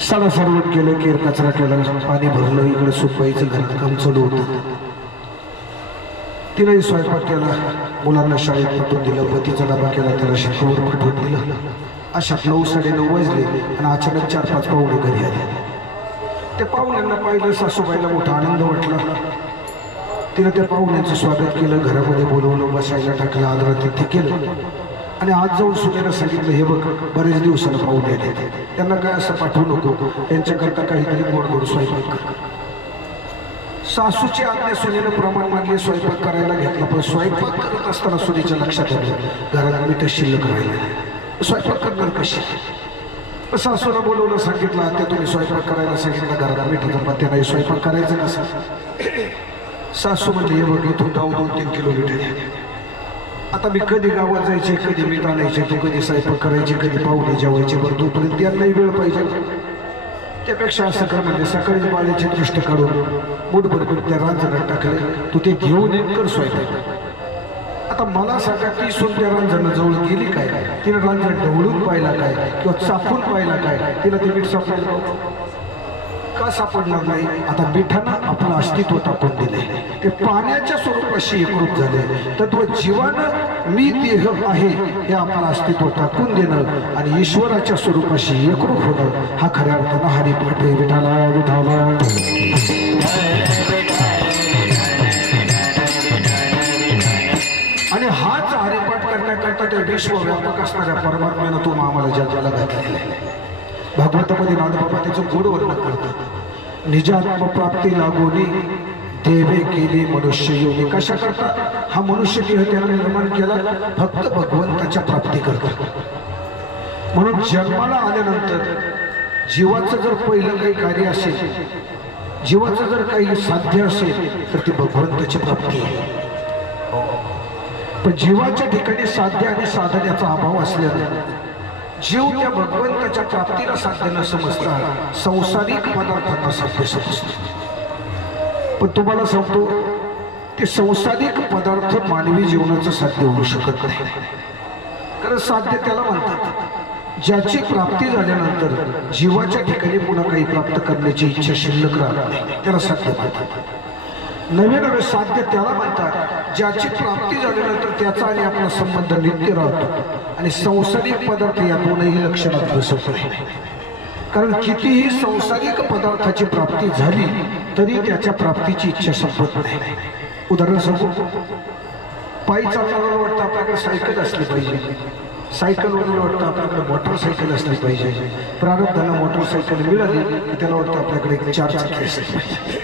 साडा सर्वट केलं, केर कचरा केला, पाणी भरलं, इकडे सुपाईचं घरात काम चालू होतं. तिलाही स्वयंपाक केला, मुलांना शाळेत पाठवून दिलं, पतीचा डबा केला, त्याला शिकवून पाठवून दिलं. अशा 9, 9:30 वाजले आणि अचानक 4-5 पाहुणे घरी आले. त्या पाहुण्यांना पाहिलं, सासूबाईला मोठा आनंद वाटला. तिनं त्या पाहुण्यांचं स्वागत केलं, घरामध्ये बोलवलं, बसायला टाकलं, आदरातिथ्य केलं आणि आज जाऊन सुनेला सांगितलं, हे बघ बरेच दिवसानं पाहुणे आले, त्यांना काय असं पाठवू नको, त्यांच्याकरता काहीतरी गोड गोड स्वयंपाक कर. सासूची आज्ञा सुनेनं प्रमाण मागले, स्वयंपाक करायला घेतला. पण स्वयंपाक करत असताना सुनेच्या लक्षात आलं घरात मीठ शिल्लक राहिलं, स्वयंपाक करणार कशी. सासूला बोलवलं, सांगितलं, आता तुम्ही स्वयंपाक करायला सांगितलं, घरात मिठाचा पत्त्या नाही, स्वयंपाक करायचं नसा. सासू म्हणजे हे बघ इथून गाव 2-3 किलोमीटर, आता मी कधी गावात जायचे, कधी मीठ आणायचे, तू कधी स्वयंपाक करायचे, कधी पाहुणे जेवायचे, बरं तोपर्यंत त्यांनाही वेळ पाहिजे. त्यापेक्षा असं कर म्हणजे सकाळी बाळेची दृष्ट काढून मुठभर त्या रांजणात टाकले, तू ते घेऊन येऊन कर स्वयंपाक. आता मला सांगा ती सून त्या रांजणाजवळ गेली काय, तिने रांजण ढवळून पाहिला काय किंवा चापून पाहिला काय, तिला ते मीठ सापडलं का? सापडणार नाही. आता मिठानं आपलं अस्तित्व टाकून दिले, ते पाण्याच्या स्वरूपाशी एकरूप झाले. तत्व जीवानं मी देह आहे हे आपलं अस्तित्व टाकून देणं आणि ईश्वराच्या स्वरूपाशी एकरूप होणं हा खऱ्या अर्थानं हरिपाठ आहे. विठाला विठाला आणि हाच हरिपाठ करण्याकरता त्या विश्वव्यापक असणाऱ्या परमात्म्यानं तो आम्हाला जन्माला घातलेला आहे. भागवतामध्ये नादबाबा त्याचं गोड वर्णन करतात. निजात्म प्राप्ती लागोनी देवे केली मनुष्य योनी. कशा करता हा मनुष्य देह त्याला निर्माण केला? फक्त भगवंताच्या प्राप्ती करता. म्हणून जन्माला आल्यानंतर जीवाचं जर पहिलं काही कार्य असेल, जीवाचं जर काही साध्य असेल तर ती भगवंताची प्राप्ती आहे. पण जीवाच्या ठिकाणी साध्य आणि साधण्याचा अभाव असल्याने जीव त्या भगवंताच्या प्राप्तीला साध्य न समजता संसारिक पदार्थांना साध्य समजतो. पण तुम्हाला सांगतो ते संसारिक पदार्थ मानवी जीवनाचं साध्य होऊ शकत नाही. कारण साध्य त्याला म्हणतात ज्याची प्राप्ती झाल्यानंतर जीवाच्या ठिकाणी पुन्हा काही प्राप्त करण्याची इच्छा शिल्लक राहत नाही, त्याला साध्य म्हणतात. नवे नवे साध्य त्याला म्हणतात ज्याची प्राप्ती झाल्यानंतर त्याचा आणि आपला संबंध नित्य राहतो आणि संसारिक पदार्थ या दोनही लक्षणात बसत नाही. कारण कितीही संसारिक पदार्थाची प्राप्ती झाली तरी त्याच्या प्राप्तीची इच्छा संपत नाही. उदाहरण सांगू, पायी चालणाऱ्याला वाटतं आपल्याकडे सायकल असली पाहिजे, सायकलवाल्याला वाटतं आपल्याकडे मोटरसायकल असली पाहिजे, प्रारब्धाला मोटरसायकल मिळाली की त्याला वाटतं आपल्याकडे एक 4 चाकी असली पाहिजे.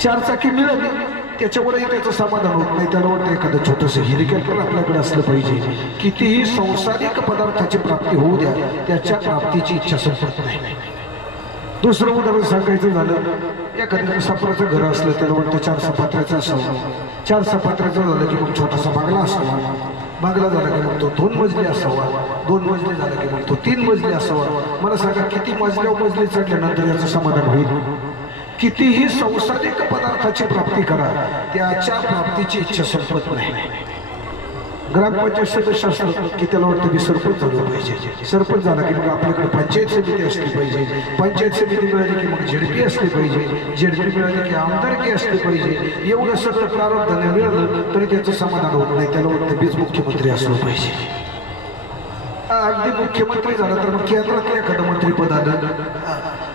4 चाकी मिळाली त्याच्यावरही त्याचं समाधान होत नाही, त्याला वाटतं एखादं छोटंसं हेलिकॉप्टर आपल्याकडे असलं पाहिजे. कितीही संसारिक पदार्थाची प्राप्ती होऊ द्या, त्याच्या प्राप्तीची इच्छा संपत नाही. दुसरं उदाहरण सांगायचं झालं, एखाद्या सपात्राचं घर असलं त्याला वाटतं 4 सपात्र्याचं असावं, 4 सपात्र्याचं झालं की मग छोटासा बांगला असावा, बांगला झाला की मग तो 2 मजली असावा, 2 मजली झाला की मग तो 3 मजली असावा. मला सांगा किती मजल्यावर मजली चढल्यानंतर याचं समाधान होईल? कितीही संसारिक पदार्थाची प्राप्ती करा, त्याच्या प्राप्तीची इच्छा संपत नाही. ग्रामपंचायत सदस्य असतात की त्याला वाटतं की सरपंच झालं पाहिजे, सरपंच झाला की मग आपल्याकडे पंचायत समिती असली पाहिजे, पंचायत समिती मिळाली की मग झेडपी असली पाहिजे, झेडपी मिळाली की आमदारकी असली पाहिजे. एवढं सगळं प्रारब्धाने मिळालं तरी त्याचं समाधान होत नाही, त्याला वाटतं बीज मुख्यमंत्री असलं पाहिजे. अगदी मुख्यमंत्री झाला तर मग केंद्रातलं एखादं मंत्रीपद आलं,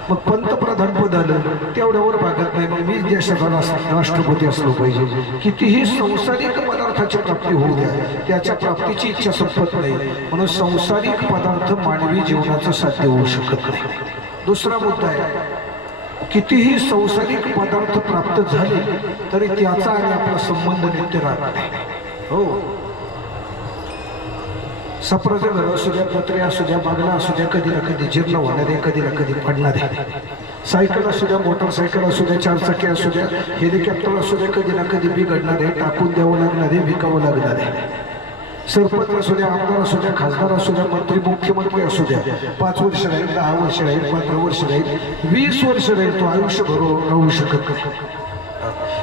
मग पंतप्रधान पद आलं, तेवढ्यावर भागत नाही, मग मी देशाचा राष्ट्रपती असलो पाहिजे. कितीही संसारिक पदार्थाची प्राप्ती होऊ द्या, त्याच्या प्राप्तीची इच्छा संपत नाही. म्हणून संसारिक पदार्थ मानवी जीवनाचं साध्य होऊ शकत नाही. दुसरा मुद्दा आहे, कितीही संसारिक पदार्थ प्राप्त झाले तरी त्याचा आणि आपला संबंध नित्य राहत नाही. हो, सपराचं घर असू द्या, पत्रे असू द्या, बांगला असू द्या, कधी ना कधी जीर्ण होणारे, कधी ना कधी पडणारे. सायकल असू द्या, मोटरसायकल असू द्या, 4 चाकी असू द्या, हेलिकॉप्टर असू द्या, कधी ना कधी बिघडणारे, टाकून द्यावं लागणारे, विकावं लागणारे. सरपंच असू द्या, आमदार असू द्या, खासदार असू द्या, मंत्री मुख्यमंत्री असू द्या, 5 वर्ष राहील, 10 वर्ष राहील, 15 वर्ष राहील, 20 वर्ष राहील, तो आयुष्यभर राहू शकत नाही.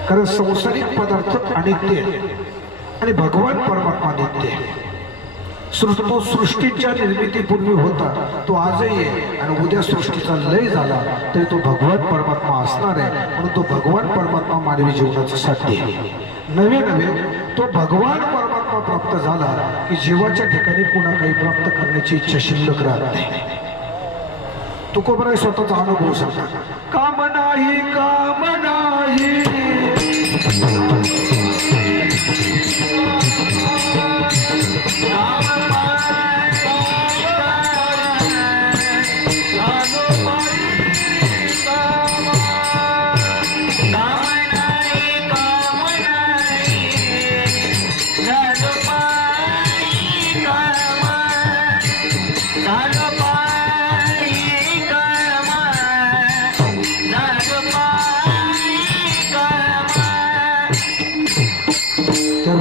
कारण संसारिक पदार्थ अनित्य आणि भगवान परमात्मा नित्य आहे. तो सृष्टीच्या निर्मितीपूर्वी होता, तो आजही आहे, आणि उद्या सृष्टीचा लय झाला तरी तो भगवान परमात्मा असणार आहे. म्हणून तो भगवान परमात्मा मानवी जीवनाचं साध्य आहे. नवे तो भगवान परमात्मा प्राप्त झाला की जीवाच्या ठिकाणी पुन्हा काही प्राप्त करण्याची इच्छा शिल्लक राहत नाही. तुकोबराय स्वतःचा अनुभव सांगता, काम नाही, काम नाही,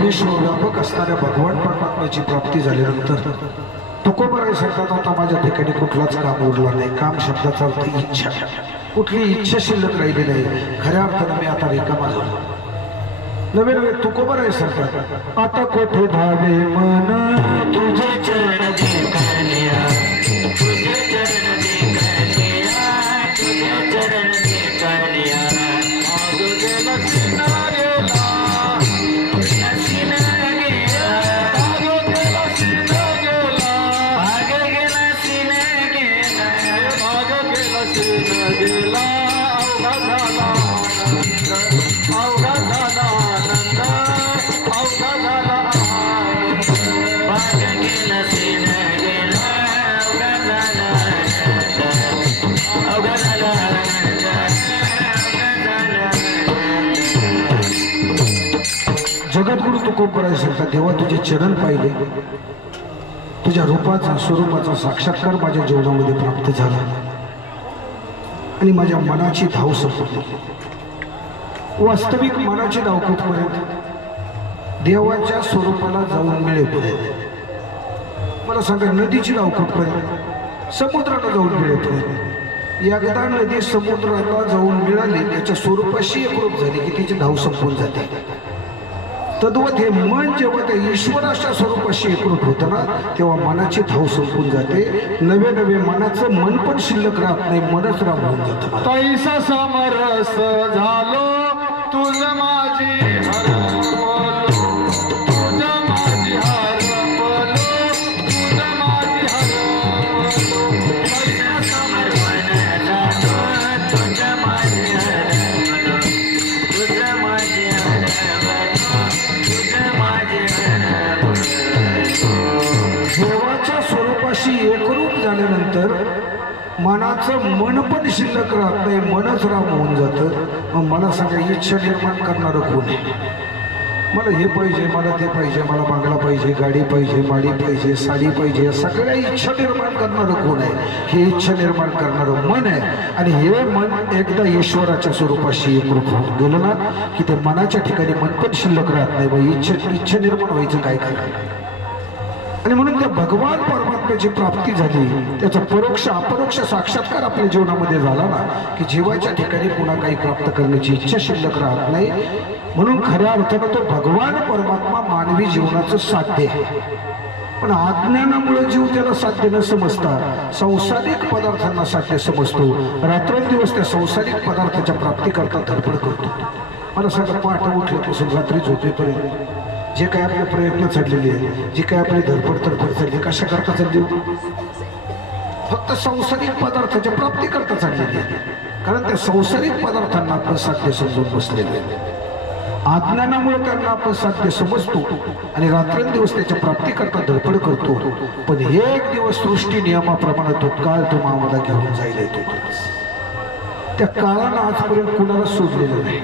विश्वव्यापक असणाऱ्या भगवान परमात्म्याची प्राप्ती झाल्यानंतर तुकोबराय सांगतात, आता माझ्या ठिकाणी कुठलाच काम उरला नाही. काम शब्दाचा अर्थ इच्छा, कुठली इच्छा शिल्लक राहिली नाही. खऱ्या अर्थानं मी आता रिकामा झालो. नवे तुकोबराय सांगतात, आता कोठे धावे मन तुझे चरण देखलिया, तुझे चरण देखलिया, तुझे चरण देखलिया, जगद्गुरु तुकोबराय सांगतात, देवा तुझे चरण पाहिले, तुझ्या रूपाचा स्वरूपाचा साक्षात्कार माझ्या जीवनामध्ये प्राप्त झाला आणि माझ्या मनाची धाव संपली. वास्तविक मनाची धाव कुठपर्यंत? देवाच्या स्वरूपाला जाऊन मिळेपर्यंत. मला सांगा, नदीची धाव कुठपर्यंत? समुद्राला जाऊन मिळेपर्यंत. एकदा नदी समुद्राला जाऊन मिळाली, त्याच्या स्वरूपाशी एकरूप झाली की तिची धाव संपून जाते. तद्वत हे मन जेव्हा त्या ईश्वराच्या स्वरूपाशी एकरूप होतं ना, तेव्हा मनाची धाव संपून जाते. नवे मनाचं मन पण शिल्लक राहत नाही, मनच राम होऊन जातं. तैसा समरस झालो तुझ माझी हरवलो, तुझ माझी हरवलो, तुझ झाल्यानंतर मनाचं मन पण शिल्लक राहत नाही, मनच राम होऊन जातं. मग मला सांगा इच्छा निर्माण करणारं कोण आहे? मला हे पाहिजे, मला ते पाहिजे, मला बांगला पाहिजे, गाडी पाहिजे, माडी पाहिजे, साडी पाहिजे, सगळ्या इच्छा निर्माण करणारं कोण आहे? हे इच्छा निर्माण करणारं मन आहे. आणि हे मन एकदा ईश्वराच्या स्वरूपाशी एकरूप होऊन गेलं ना की ते मनाच्या ठिकाणी मन पण शिल्लक राहत नाही. मग इच्छा निर्माण व्हायचं काय काय? आणि म्हणून त्या भगवान परमात्म्याची प्राप्ती झाली, त्याचा परोक्ष अपरोक्ष साक्षात्कार आपल्या जीवनामध्ये झाला ना की जीवाच्या ठिकाणी पुन्हा काही प्राप्त करण्याची इच्छा शिल्लक राहत नाही. म्हणून खऱ्या अर्थानं तो भगवान परमात्मा मानवी जीवनाचं साध्य आहे. पण अज्ञानामुळे जीव त्याला साध्य न समजता संसारिक पदार्थांना साध्य समजतो. रात्रंदिवस त्या संसारिक पदार्थाच्या प्राप्तीकरता धडपड करतो. मला सांगा, पहाटे उठल्यापासून रात्री झोपेपर्यंत जे काय आपले प्रयत्न चाललेले आहे, जी काय आपली धडपड तडपड चालली, कशा करता चालली? फक्त संसारिक पदार्थाच्या प्राप्ती करता चाललेली आहे. कारण त्या संसारिक पदार्थांना आपण साध्य समजून बसलेले आहे. अज्ञानामुळे त्यांना आपण साध्य समजतो आणि रात्रंदिवस त्याच्या प्राप्तीकरता धडपड करतो. पण एक दिवस सृष्टी नियमाप्रमाणे तो काळ तो आम्हाला घेऊन जायला येतो. त्या काळानं आजपर्यंत कुणाला सोडलेलं नाही.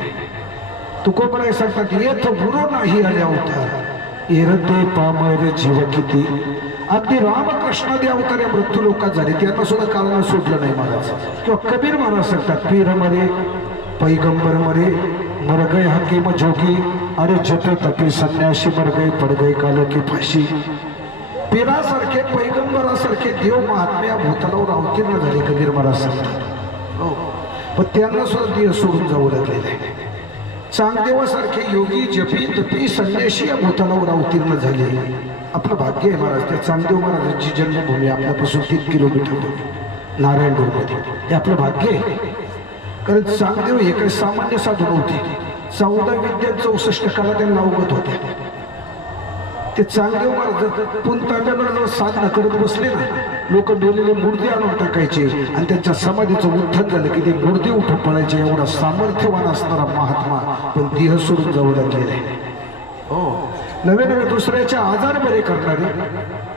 तुकोबराय सांगतात, येथ गुरु नाही आले अवतार एरते पामर जीव किती. अगदी रामकृष्णादी अवतार या मृत्यू लोकात झाले, त्यांना सुद्धा काळानं सोडलं नाही महाराज. किंवा कबीर महाराज सांगतात, पीर मरे पैगंबर मरे मर गए हकीम जोगी अरे जत तपी संन्यासी मर गए पड गए काल की फाशी. पीरासारखे पैगंबरासारखे देव महात्म्या भूतलावर अवतीर्ण झाले कबीर महाराज सांगतात. हो, पण त्यांना सुद्धा देह सोडून जावं लागलेलं आहे. चांगदेवासारखे योगी जपी तपी संन्यासी या भूतलावर अवतीर्ण झाले. आपलं भाग्य आहे महाराज. त्या चांगदेव महाराजांची जन्मभूमी आपल्यापासून 3 किलोमीटर नारायणपूरमध्ये. हे आपलं भाग्य आहे. कारण चांगदेव हे काही सामान्य साधू नव्हते. 14 विद्या 64 कला त्यांना अवगत होत्या. ते चांगदेव महाराज पुंतांब्याला साधना करत बसले ना, लोक डोलेले मूर्ती आणून टाकायचे आणि त्यांच्या समाधीचं उत्थान झालं की ते मूर्ती उठून पडायचे. एवढा सामर्थ्यवान असणारा महात्मा पण देह सोडून जाऊ लागलेला आहे. हो, नवे नवे दुसऱ्याचे आजार बरे करणारे,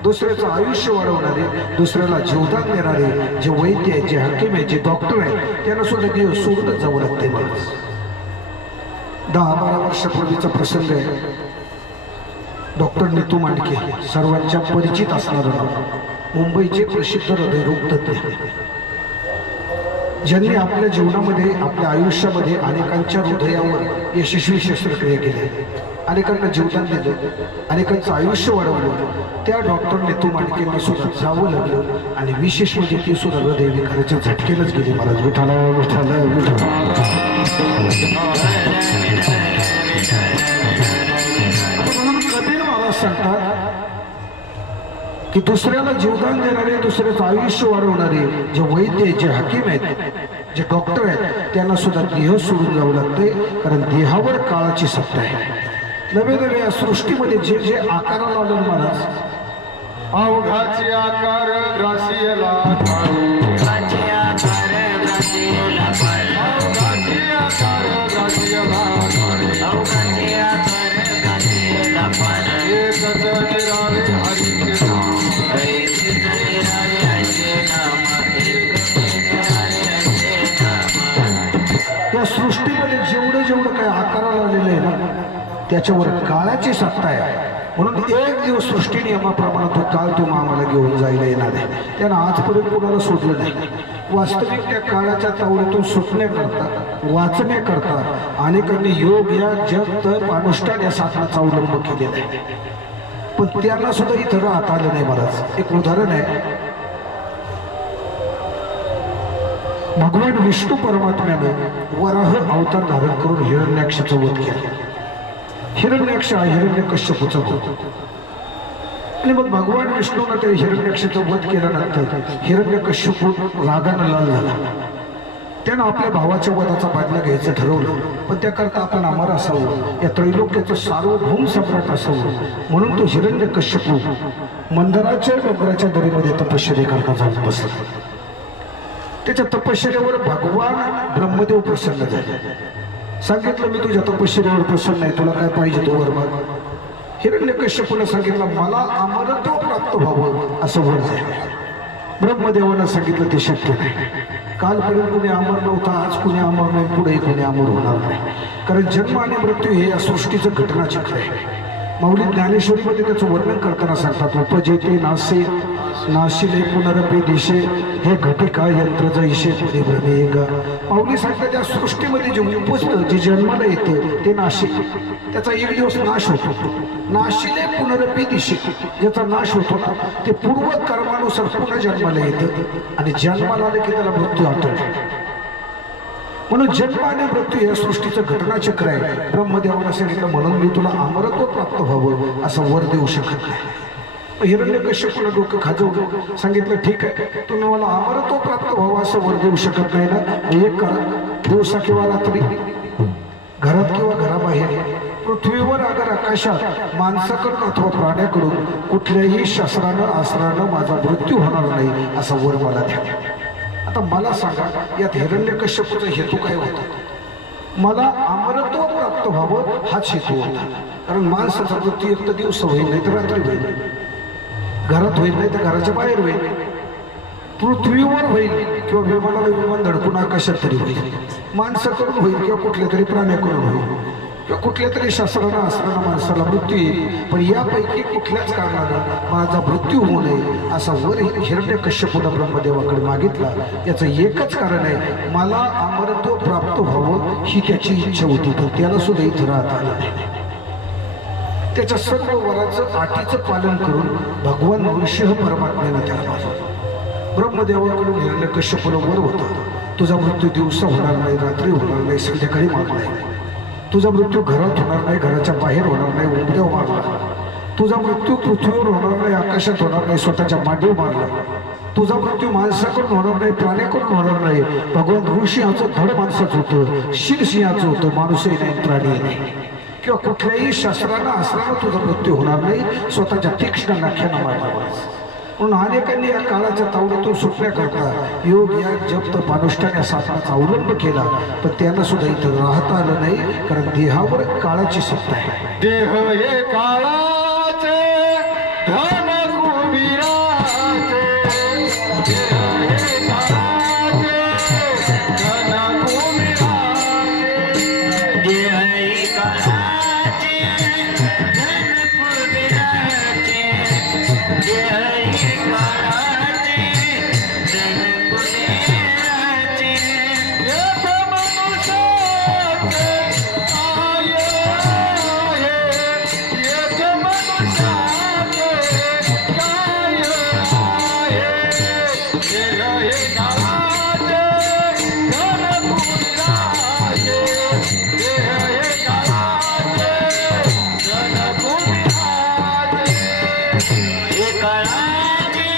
दुसऱ्याचं आयुष्य वाढवणारे, दुसऱ्याला जीवदान देणारे जे वैद्य आहेत, जे हकीम आहेत, जे डॉक्टर आहेत, त्यांना सुद्धा देह सोडूनच जावं लागते. मला 10-12 वर्षापूर्वीचा प्रसंग आहे. डॉक्टर नीतू मांडके, सर्वांच्या परिचित असणारं नाव, मुंबईचे प्रसिद्ध हृदयरोग तज्ञ, ज्यांनी आपल्या जीवनामध्ये आपल्या आयुष्यामध्ये अनेकांच्या हृदयावर यशस्वी शस्त्रक्रिया केल्या, अनेकांना जीवदान दिलं, अनेकांचं आयुष्य वाढवलं. त्या डॉक्टर नीतू मांडकेंना सुद्धा जावं लागलं आणि विशेष म्हणजे ती सुद्धा हृदय विकाराच्या झटकेनंच गेली. महाराज विठाला विठाला विठाला. सांगतात की दुसऱ्याला जीवदान देणारे, दुसऱ्याचं आयुष्य वाढवणारे जे वैद्य आहेत, जे हकीम आहेत, जे डॉक्टर आहेत, त्यांना सुद्धा देह सोडून जावं लागते. कारण देहावर काळाची सत्ता आहे. नवे नवे या सृष्टीमध्ये जे जे आकाराला आलं महाराज, अवघाची आकार ग्रासियला या सृष्टीमध्ये जेवढं जेवढं काही आकाराला आलेलं आहे ना त्याच्यावर काळाची सत्ता आहे. म्हणून एक दिवस सृष्टी नियमाप्रमाणे तो काळ तो आम्हाला घेऊन जायला येणार आहे. त्यानं आजपर्यंत कोणाला सोडलं नाही. वास्तविक त्या काळाच्या तावडीतून सुटण्याकरता, वाचण्याकरता अनेकांनी योग या जग तप अनुष्ठान या साधनाचा अवलंब केलेला आहे. पण त्यांना सुद्धा इथं राहता आलं नाही महाराज. एक उदाहरण आहे, भगवान विष्णू परमात्म्यानं वराह अवतार धारण करून हिरण्याक्षाचा वध केला. हिरण्याक्ष हा हिरण्यकश्यपूचा होता. आणि मग भगवान विष्णूनं त्या हिरण्याक्षाचा वध केल्यानंतर हिरण्यकश्यपू रागानं लाल झाला. त्यानं आपल्या भावाच्या वधाचा बदला घ्यायचं ठरवलं. पण त्याकरता आपण अमर असावं, या त्रैलोक्याचं सार्वभौम सम्राट असावं म्हणून तो हिरण्यकश्यपू मंदराच्या डोंगराच्या दरीमध्ये तपश्चर्या करता जात बसला. त्याच्या तपश्चर्यावर भगवान ब्रह्मदेव प्रसन्न झाले. सांगितलं, मी तुझ्या तपश्चर्यावर प्रसन्न आहे, तुला काय पाहिजे तो वर माग. हिरण्यकश्यपूने सांगितलं, मला अमरत्व प्राप्त व्हावं असं वर झालं. ब्रह्मदेवानं सांगितलं ते शक्य नाही. कालपर्यंत कुणी अमर नव्हता, आज कुणी अमर नाही, पुढे कुणी अमर होणार नाही. कारण जन्म आणि मृत्यू हे या सृष्टीचं घटनाचक्र आहे. माऊली ज्ञानेश्वरीमध्ये त्याचं वर्णन करताना सांगतात, उपजेते नासे नाशिले पुनरपे दिशे हे घटिका यंत्र जैसे परिभ्रमेग. माऊली सांगतात त्या सृष्टीमध्ये जे उपजतं, जे जन्माला येतं ते नाशिक, त्याचा एक दिवस नाश होतो. नाशिले पुनरपी दिशे, ज्याचा नाश होतो ना ते पूर्व कर्मानुसार पुन्हा जन्माला येतं आणि जन्माला आलं की त्याला मृत्यू आठवतो. म्हणून जन्म आणि मृत्यू या सृष्टीचं घटनाचक्र आहे. ब्रह्मदेवानं सांगितलं म्हणून मी तुला अमरत्व प्राप्त व्हावं असं वर देऊ शकत नाही. हिरण्यकश्यपूला डोकं खाजवलं, सांगितलं ठीक आहे, तुम्ही मला अमरत्व प्राप्त व्हावं असं वर देऊ शकत नाही ना, एक करा, दिवसा किंवा रात्री, घरात किंवा घराबाहेर, पृथ्वीवर अगर आकाशात माणसाकडून अथवा प्राण्याकडून कुठल्याही शस्त्रानं अस्त्रानं माझा मृत्यू होणार नाही असा वर मला द्या. आता मला सांगा, यात हिरण्यकश्यपूचा हेतू काय होता? मला अमरत्व प्राप्त व्हावं हाच हेतू होता. कारण माणसाचा मृत्यू एक तर दिवस होईल, नाही तर रात्री होईल, घरात होईल नाही तर घराच्या बाहेर होईल, पृथ्वीवर होईल किंवा विमानाला विमान धडकून आकाशात तरी होईल, माणसाकडून होईल किंवा कुठल्या तरी प्राण्याकडून होईल किंवा कुठल्या तरी शस्त्रानं अस्त्रानं माणसाला मृत्यू येईल. पण यापैकी कुठल्याच कारणानं माझा मृत्यू होऊ नये असा वर हिरण्यकश्यपूनं ब्रह्मदेवाकडे मागितला. याचं एकच कारण आहे, मला अमरत्व प्राप्त व्हावं ही त्याची इच्छा होती. पण त्याला सुद्धा इथं राहता आलं नाही. त्याच्या सर्व वराचं अटीचं पालन करून भगवान नृसिंह परमात्म्यानं त्याला मारलं. ब्रह्मदेवाकडून हिरण्यकश्यपूला वर होता, तुझा मृत्यू दिवसा होणार नाही, रात्री होणार नाही, संध्याकाळी मारला. तुझा मृत्यू घरात होणार नाही, घराच्या बाहेर होणार नाही, उमद्याव मारला. तुझा मृत्यू पृथ्वीवर होणार नाही, आकाशात होणार नाही, स्वतःच्या मांडीव मारला. तुझा मृत्यू माणसाकडून होणार नाही, प्राण्याकडून होणार नाही. भगवान नृसिंहाचं धड माणसाचं होतं, शिरसिंहाचं होतं, माणूसही नाही, प्राणी नाही. किंवा कुठल्याही शस्त्रानं अस्त्रानं तुझा मृत्यू होणार नाही, स्वतःच्या तीक्ष्ण नाख्यानं मारला. म्हणून अनेकांनी या काळाच्या तावडीतून सुटण्याकरता योग या जप तप अनुष्ठान या साधनाचा अवलंब केला, पण त्यांना सुद्धा इथं राहता आलं नाही. कारण देहावर काळाची सत्ता आहे. देह हे काळाचे धन कुबीराचे, देह हे काळाचे धन कुबीराचे, देह हे काळाचे धन कुबीराचे, देह हे काळाचे धन कुबीराचे. एक मनुष्याचे आये आहे, एक मनुष्याचे काय आहे. देह हे काळाचे धन कुबीराचे, देह हे काळाचे धन कुबीराचे. हे काळाचे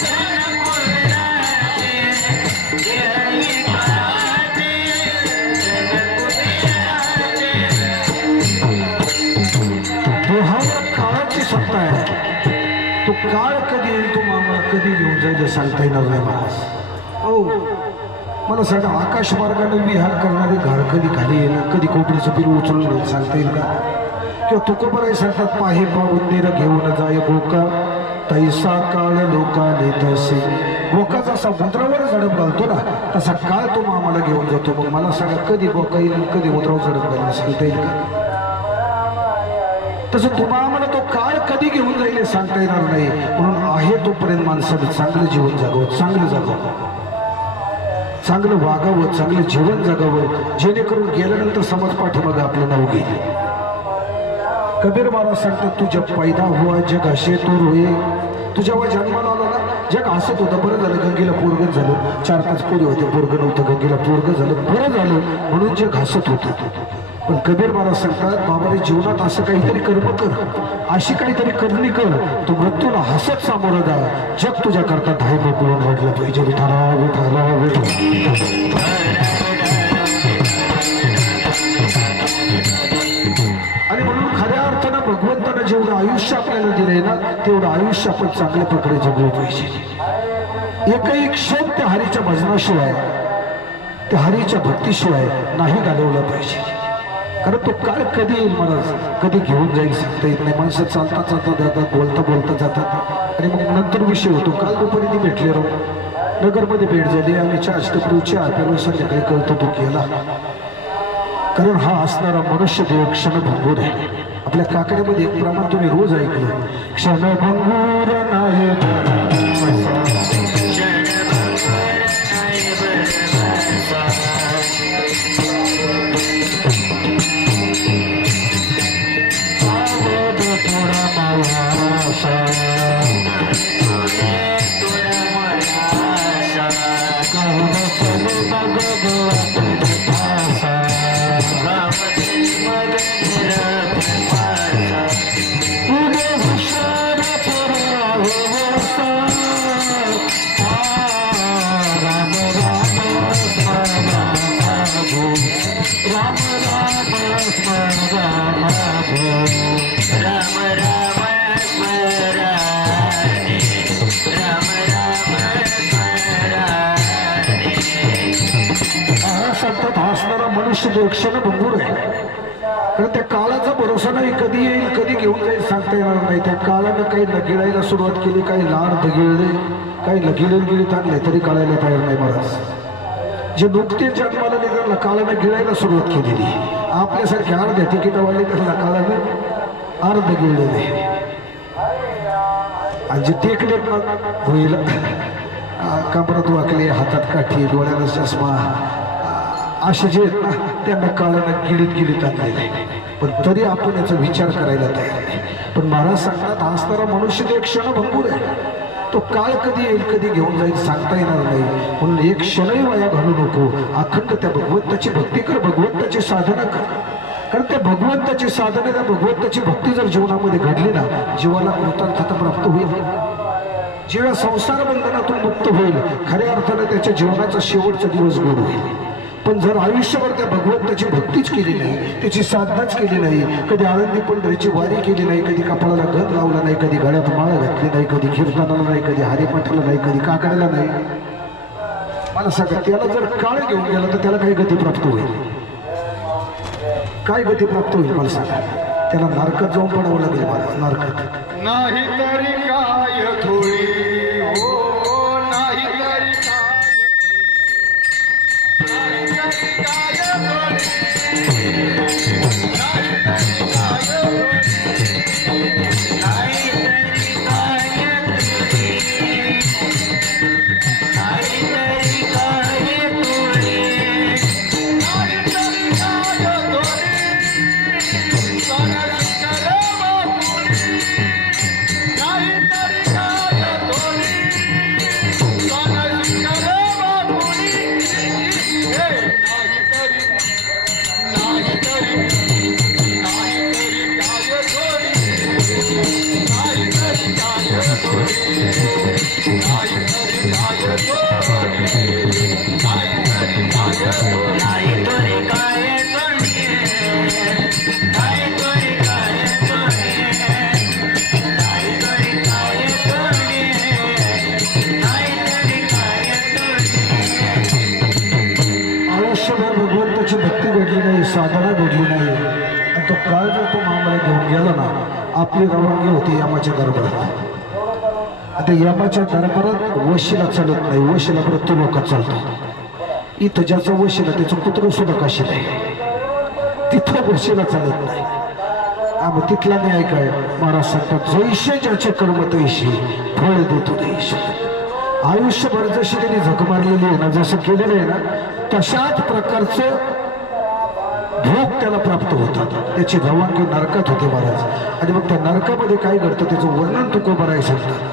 धन कुबीराचे, देह हे काळाचे धन कुबीराचे. देहावर काळाची सत्ता आहे. तो काळ कधी येईल, तो मामा कधी घेऊन जाईल हे सांगता येणार नाही मला. हो, मला सांगा, आकाश मार्गाने विहार करणारे घाड कधी खाली येणं, कधी कोपरीचं पीर उचलून सांगता येईल का? किंवा तुकोबराई सांगतात, पाहे पाऊंदेर घेऊन जाय बोका, तैसा काळ लोकाले तसे. बोका जसा मुद्रावर झडप घालतो ना, तसा काळ तो आम्हाला घेऊन जातो. मग मला सांगा, कधी बोका येईल, कधी मुद्रावर झडप घालून सांगता येईल का? तसं तुम्हाला आम्हाला तो काळ कधी घेऊन जाईल हे सांगता येणार नाही. म्हणून आहे तोपर्यंत माणसानं चांगलं जीवन जगावं, चांगलं जगावं, चांगलं वागावं, चांगलं जीवन जगावं, जेणेकरून गेल्यानंतर समाज पाठीमागं आपलं नाव घेईल. कबीर महाराज सांगतात, तू जब पैदा हुआ जग हसे तू रोये. तू जेव्हा जन्माला आला ना, जग हसत होतं. बरं झालं गंगेला पोरगं झालं, 4-5 पोरी होते, पोरगं नव्हतं, गंगेला पोरगं झालं, बरं झालं म्हणून जग हसत होतं. पण कबीर महाराज सांगतात, बाबाने जीवनात असं काहीतरी कर्म कर, अशी काहीतरी करणी कर, तू मृत्यूला हसत सामोरं जा. जग तुझ्या करता धाय मोकळून वाढलं पाहिजे. विठाला विठाला आणि म्हणून खऱ्या अर्थानं भगवंतानं जेवढं आयुष्य आपल्याला दिलंय ना, तेवढं आयुष्य आपण चांगल्या प्रकारे जगलं पाहिजे. एकही क्षण त्या हरीच्या भजनाशिवाय, त्या हरीच्या भक्तीशिवाय नाही घालवलं पाहिजे. कारण तो काळ कधी येईल, मला कधी घेऊन जाईल सांगता येत नाही. माणसं चालता चालता जातात, बोलता बोलता जातात. आणि मग नंतर विषय होतो. काल दुपारी ती भेटले राहू नगरमध्ये भेट झाली आणि चहा चहा पेलो संध्याकाळी कळतो तो केला. कारण हा असणारा मनुष्य देव क्षणभंगूर आहे. आपल्या काकड्यामध्ये एक प्रमाण तुम्ही रोज ऐकलं, क्षणभंगूर नाही मनुष्य क्षणभंगूर आहे. कारण त्या काळाचा भरोसा नाही, कधी येईल कधी घेऊन जाईल सांगता येणार नाही. त्या काळानं काही गिळायला सुरुवात केली, काही लाड गिळले, काही गिळत आणले तरी कळायला तयार नाही. महाराज जे नुकते जन्माला निघाला काळानं गिळायला सुरुवात केलेली, आपल्यासारखे अर्ध्या तिकीटवाले त्यांना काळानं अर्ध गिळलेले. आणि जे टेकले होईल कमरात वाकले, हातात काठी, डोळ्याला चष्मा, असे जे आहेत ना त्यांना काळानं गिळीत आणले. पण तरी आपण याचा विचार करायला तयार नाही. पण महाराज सांगतात असणारा मनुष्य एक क्षणभंगूर आहे. तो काळ कधी येईल कधी घेऊन जाईल सांगता येणार नाही. म्हणून एक क्षणही वाया घालू नको. अखंड त्या भगवंताची भक्ती कर, भगवंताची साधना कर. कारण त्या भगवंताची साधना, त्या भगवंताची भक्ती जर जीवनामध्ये घडली ना, जीवाला कृतार्थता प्राप्त होईल. जेव्हा संसार बंधनातून मुक्त होईल खऱ्या अर्थाने त्याच्या जीवनाचा शेवटचा दिवस गोड होईल. पण जर आयुष्यभर त्या भगवंताची भक्तीच केली नाही, त्याची साधनाच केली नाही, कधी आळंदी पंढरीची वारी केली नाही, कधी कपाळाला गद लावला नाही, कधी गळ्यात माळ घातली नाही, कधी कीर्तनाला नाही, कधी हरिपाठाला नाही, कधी काकड्याला नाही, मला सांगा त्याला जर काळ घेऊन गेला तर त्याला काही गती प्राप्त होईल? काय गती प्राप्त होईल मला सांगा? त्याला नरकात जाऊन पडावं लागेल. मला नरकात नाही तरी काय थोडी हो, नाही तरी साधना घडली नाही आणि तो काळ जर तो मामाला घेऊन गेला ना, आपली रवानगी होती यमाच्या दरबारात. आता यमाच्या दरबारात वशीला चालत नाही, वशीला मृत्यू लोकात चालतो. इथं ज्याचा वशीला त्याचं कुत्र सुद्धा काशी नाही, तिथं वशीला चालत नाही. मग तिथला न्याय काय? महाराज सांगतात जैसे ज्याचे कर्म तैसे फळ देतो देश. आयुष्यभर जशी त्यांनी झक मारलेली आहे ना, जसं केलेलं आहे ना, तशाच प्रकारचं भोग त्याला प्राप्त होतात. त्याची रवानगी नरकात होते महाराज. आणि मग त्या नरकामध्ये काय घडतं त्याचं वर्णन तुकोबा राय सांगतात.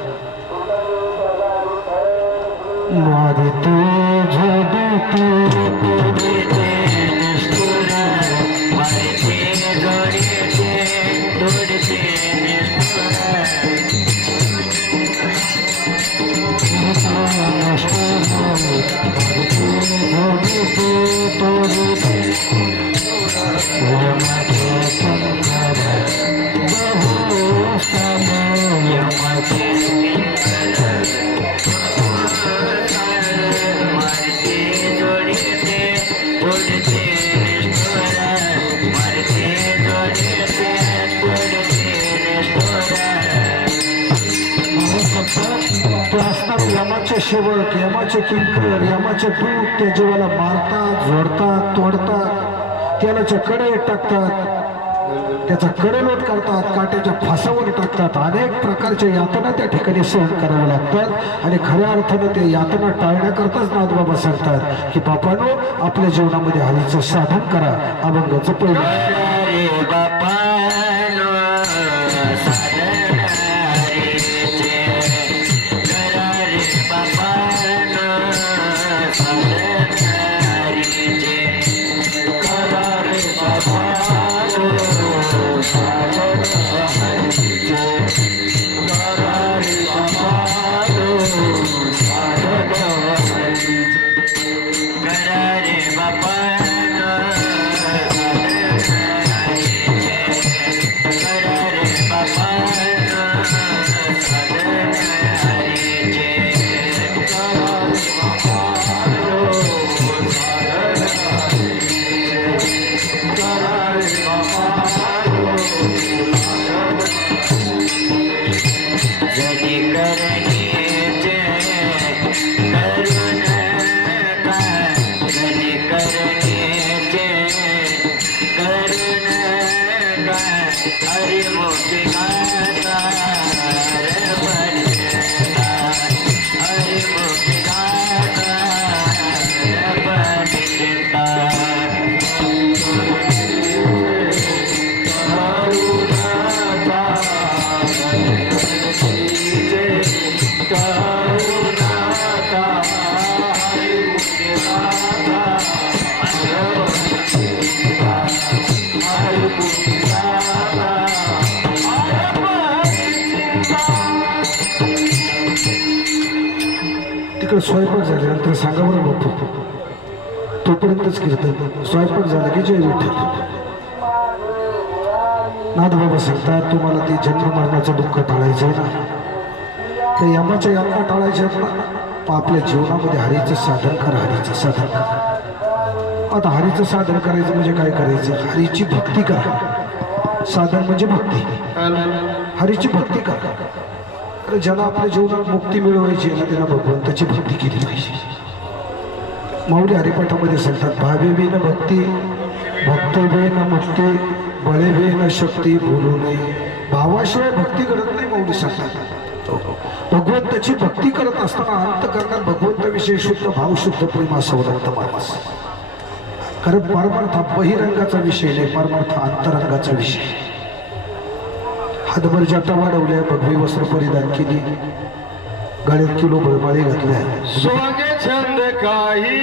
Marite यमाचे सेवक, यमाचे किंकर, यमाचे दूत त्या जीवाला मारतात, जोडतात, तोडतात, त्यालाच्या कडे टाकतात, त्याचा कडेलोट करतात, काट्याच्या फासावर टाकतात. अनेक प्रकारच्या यातना त्या ठिकाणी सहन कराव्या लागतात. आणि खऱ्या अर्थानं ते यातना टाळण्याकरताच नाथबाबा सांगतात की बापानो, आपल्या जीवनामध्ये हरीचं साधन करा, अभंग जपलं. रे बापानो साधन हरीचे, करा रे बापानो साधन हरीचे, करा रे बापानो साधन हरीचे, करा रे बापानो साधन हरीचे, करा रे बापानो हरि मुक्ति गाता रे परिचेता, हरि मुक्ति गाता रे परिचेता, करुणाता करुणाता हरि मुक्ति गाता हरि मुक्ति तिकडे स्वयंपाक झाल्यानंतर सांगा बरं बापू, तोपर्यंतच कीर्तन. स्वयंपाक झाला की जय विठ्ठल. नाथबाबा सांगतात, तुम्हाला ते जन्म मरणाचं दुःख टाळायचं आहे ना, तर यमाच्या यातना टाळायच्या आहेत ना, आपल्या जीवनामध्ये हरीचं साधन करा, हरीचं साधन करा. आता हरीचं साधन करायचं म्हणजे काय करायचं? हरीची भक्ती करा. साधन म्हणजे भक्ती, हरीची भक्ती करा. तर ज्याला आपल्या जीवनात मुक्ती मिळवायची आहे ना, त्याला भगवंताची भक्ती केली पाहिजे. माऊली हरिपाठामध्ये सांगतात, भावेबीन भक्ती भक्तबेन मुक्ती, बळेबेन शक्ती बोलू नये. भावाशिवाय भक्ती करत नाही माऊली सांगतात. भगवंताची भक्ती करत असताना अंतःकरणात भगवंताविषयी शुद्ध भाव, शुद्ध प्रेम असावं लागतं माणूस. कारण परमार्थ हा बहिरंगाचा विषय नाही, परमार्थ अंतरंगाचा विषय. हातभर जाटा वाढवल्या, भगवी वस्त्र परिधान केली, गळ्यात किलो बळमाळी घातल्या. सोने छंद काही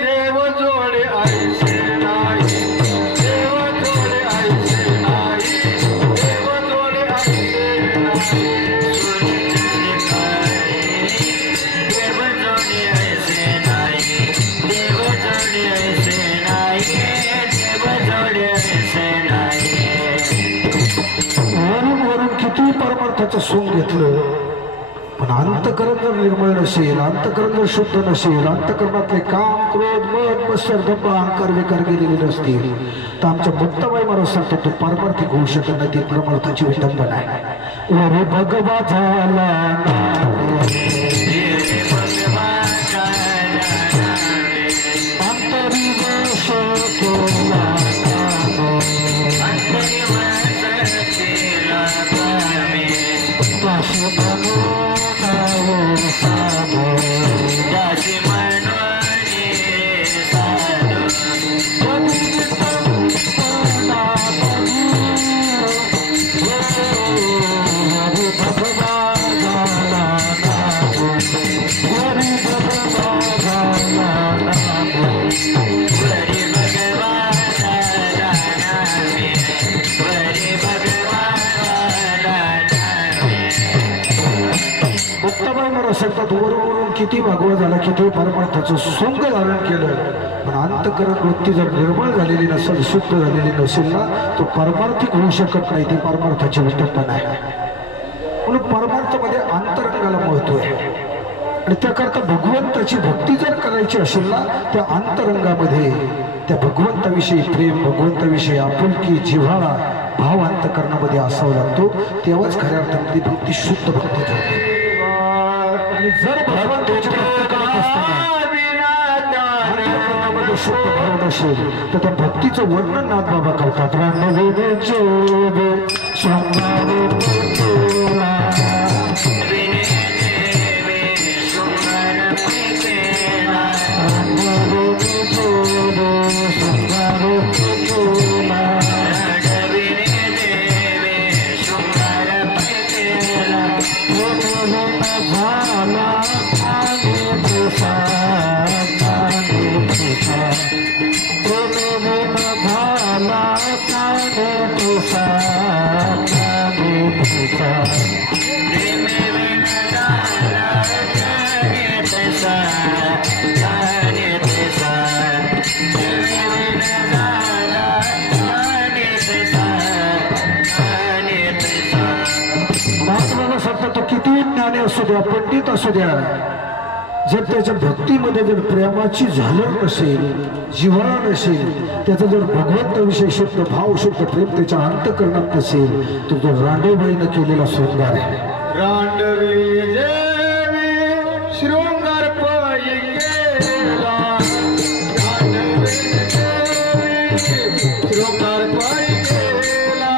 देव जोडे ऐसे नाही, देव जोडे ऐसे नाही, देव जोडे ऐसे नाही. देव जोडी ऐसे नाही, देव जोडी ऐसे नाही, देव जोडी ऐसे नाही. वरून किती परमार्थाचं सोंग घेतलं, पण अंतकरण जर निर्मळ नसेल, अंतकरण जर शुद्ध नसेल, अंतकरणातले काम, क्रोध, मद, मत्सर, दंभ, अहंकार, विकार गेलेले नसतील, तर आमच्या मुक्ताबाई महाराज सांगतो तो परमार्थिक होऊ शकत नाही. ती परमार्थाची विटंबना आहे. वरे भगवा झाला अंतरी वश केला, सांगतात वरून किती भागवत झाला, किती परमार्थाचं सोंग धारण केलं, पण अंतकरण वृत्ती जर निर्मळ झालेली नसेल, शुद्ध झालेली नसेल ना, तो परमार्थिक होऊ शकत नाही. ती परमार्थाची विटंबना आहे. म्हणून परमार्थामध्ये अंतरंगाला महत्व आहे. आणि त्याकरता भगवंताची भक्ती जर करायची असेल ना, त्या अंतरंगामध्ये त्या भगवंताविषयी प्रेम, भगवंताविषयी आपुलकी, जिव्हाळा, भाव अंतकरणामध्ये असावा लागतो. तेव्हाच खऱ्या अर्थाने ती भक्ती शुद्ध भक्ती ठरते. आणि जर भगवंताची मध्ये शुद्ध भाव नसेल तर त्या भक्तीचं वर्णन नाथबाबा करतात. रांडवीने जोग शृंगारे तुला तो किती ज्ञानी असू द्या, पंडित असू द्या, जर त्याच्या भक्तीमध्ये जर प्रेमाची झालर नसेल, जिव्हाळा नसेल, त्याचा जर भगवंताविषयी शुद्ध भाव शुद्ध प्रेम त्याच्या अंतःकरणात नसेल तर तो रांडेबाईनं केलेला शृंगार आहे. रांडवी देवी शृंगार पायी केला, रांडवी देवी शृंगार पायी केला,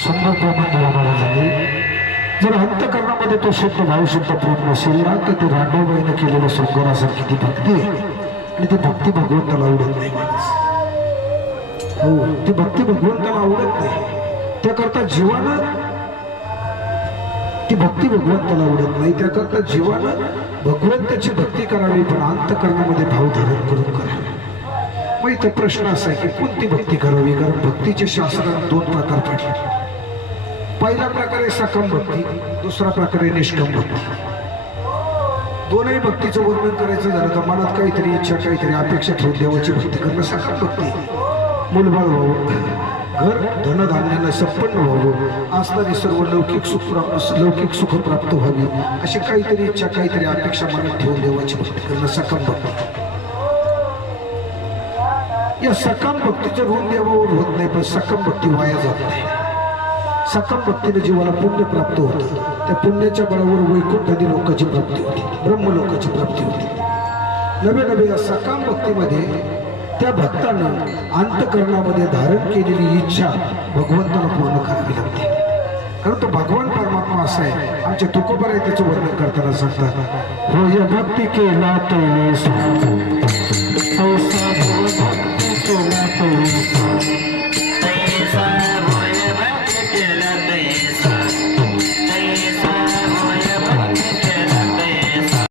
सुंदर प्रमाण मला झाले. जर अंतःकरणामध्ये तो शुद्ध भाव शुद्ध प्रेम नसेल ना तर ते रांडेबाईनं केलेलं शृंगारासारखी ती भक्ती आहे आणि ती भक्ती भगवंताला आवडत नाही. हो, ती भक्ती भगवंताला आवडत नाही. त्याकरता जीवानं ती भक्ती भगवंताला आवडत नाही. त्याकरता जीवानं भगवंताची भक्ती करावी पण अंतःकरणामध्ये भाव धारण करून करावी. मग इथं प्रश्न असा आहे की कोणती भक्ती करावी, कारण भक्तीचे शास्त्रात दोन प्रकार पडले. पहिला प्रकार आहे सकम भक्ती, दुसरा प्रकार आहे निष्कम भक्ती. दोनही भक्तीचं वर्णन करायचं झालं तर मनात काहीतरी इच्छा काहीतरी अपेक्षा ठेवून देवाची भक्ती करणं सकम भक्ती. मुलबाळ व्हावं, घर धनधान्यानं संपन्न व्हावं, असणारी सर्व लौकिक सुख प्राप्त व्हावी अशी काहीतरी इच्छा काहीतरी अपेक्षा मनात ठेवून देवाची भक्ती करणं सकम भक्ती. या सकम भक्तीचं ऋण देवावर होत नाही पण सकम भक्ती वाया जात नाही. सकम भक्तीने जीवाला पुण्य प्राप्त होतं. त्या पुण्याच्या बळावर वैकुंठादी लोकांची प्राप्ती होती, ब्रह्मलोकाची प्राप्ती होती. नव्या नव्या सकम भक्तीमध्ये त्या भक्तानं अंतःकरणामध्ये धारण केलेली इच्छा भगवंताला पूर्ण करावी लागते. कारण तो भगवान परमात्मा असा आहे. आमचे तुकोबार आहे त्याचं वर्णन करताना सांगतात, हो या भक्ती केला तो भक्ती केला तो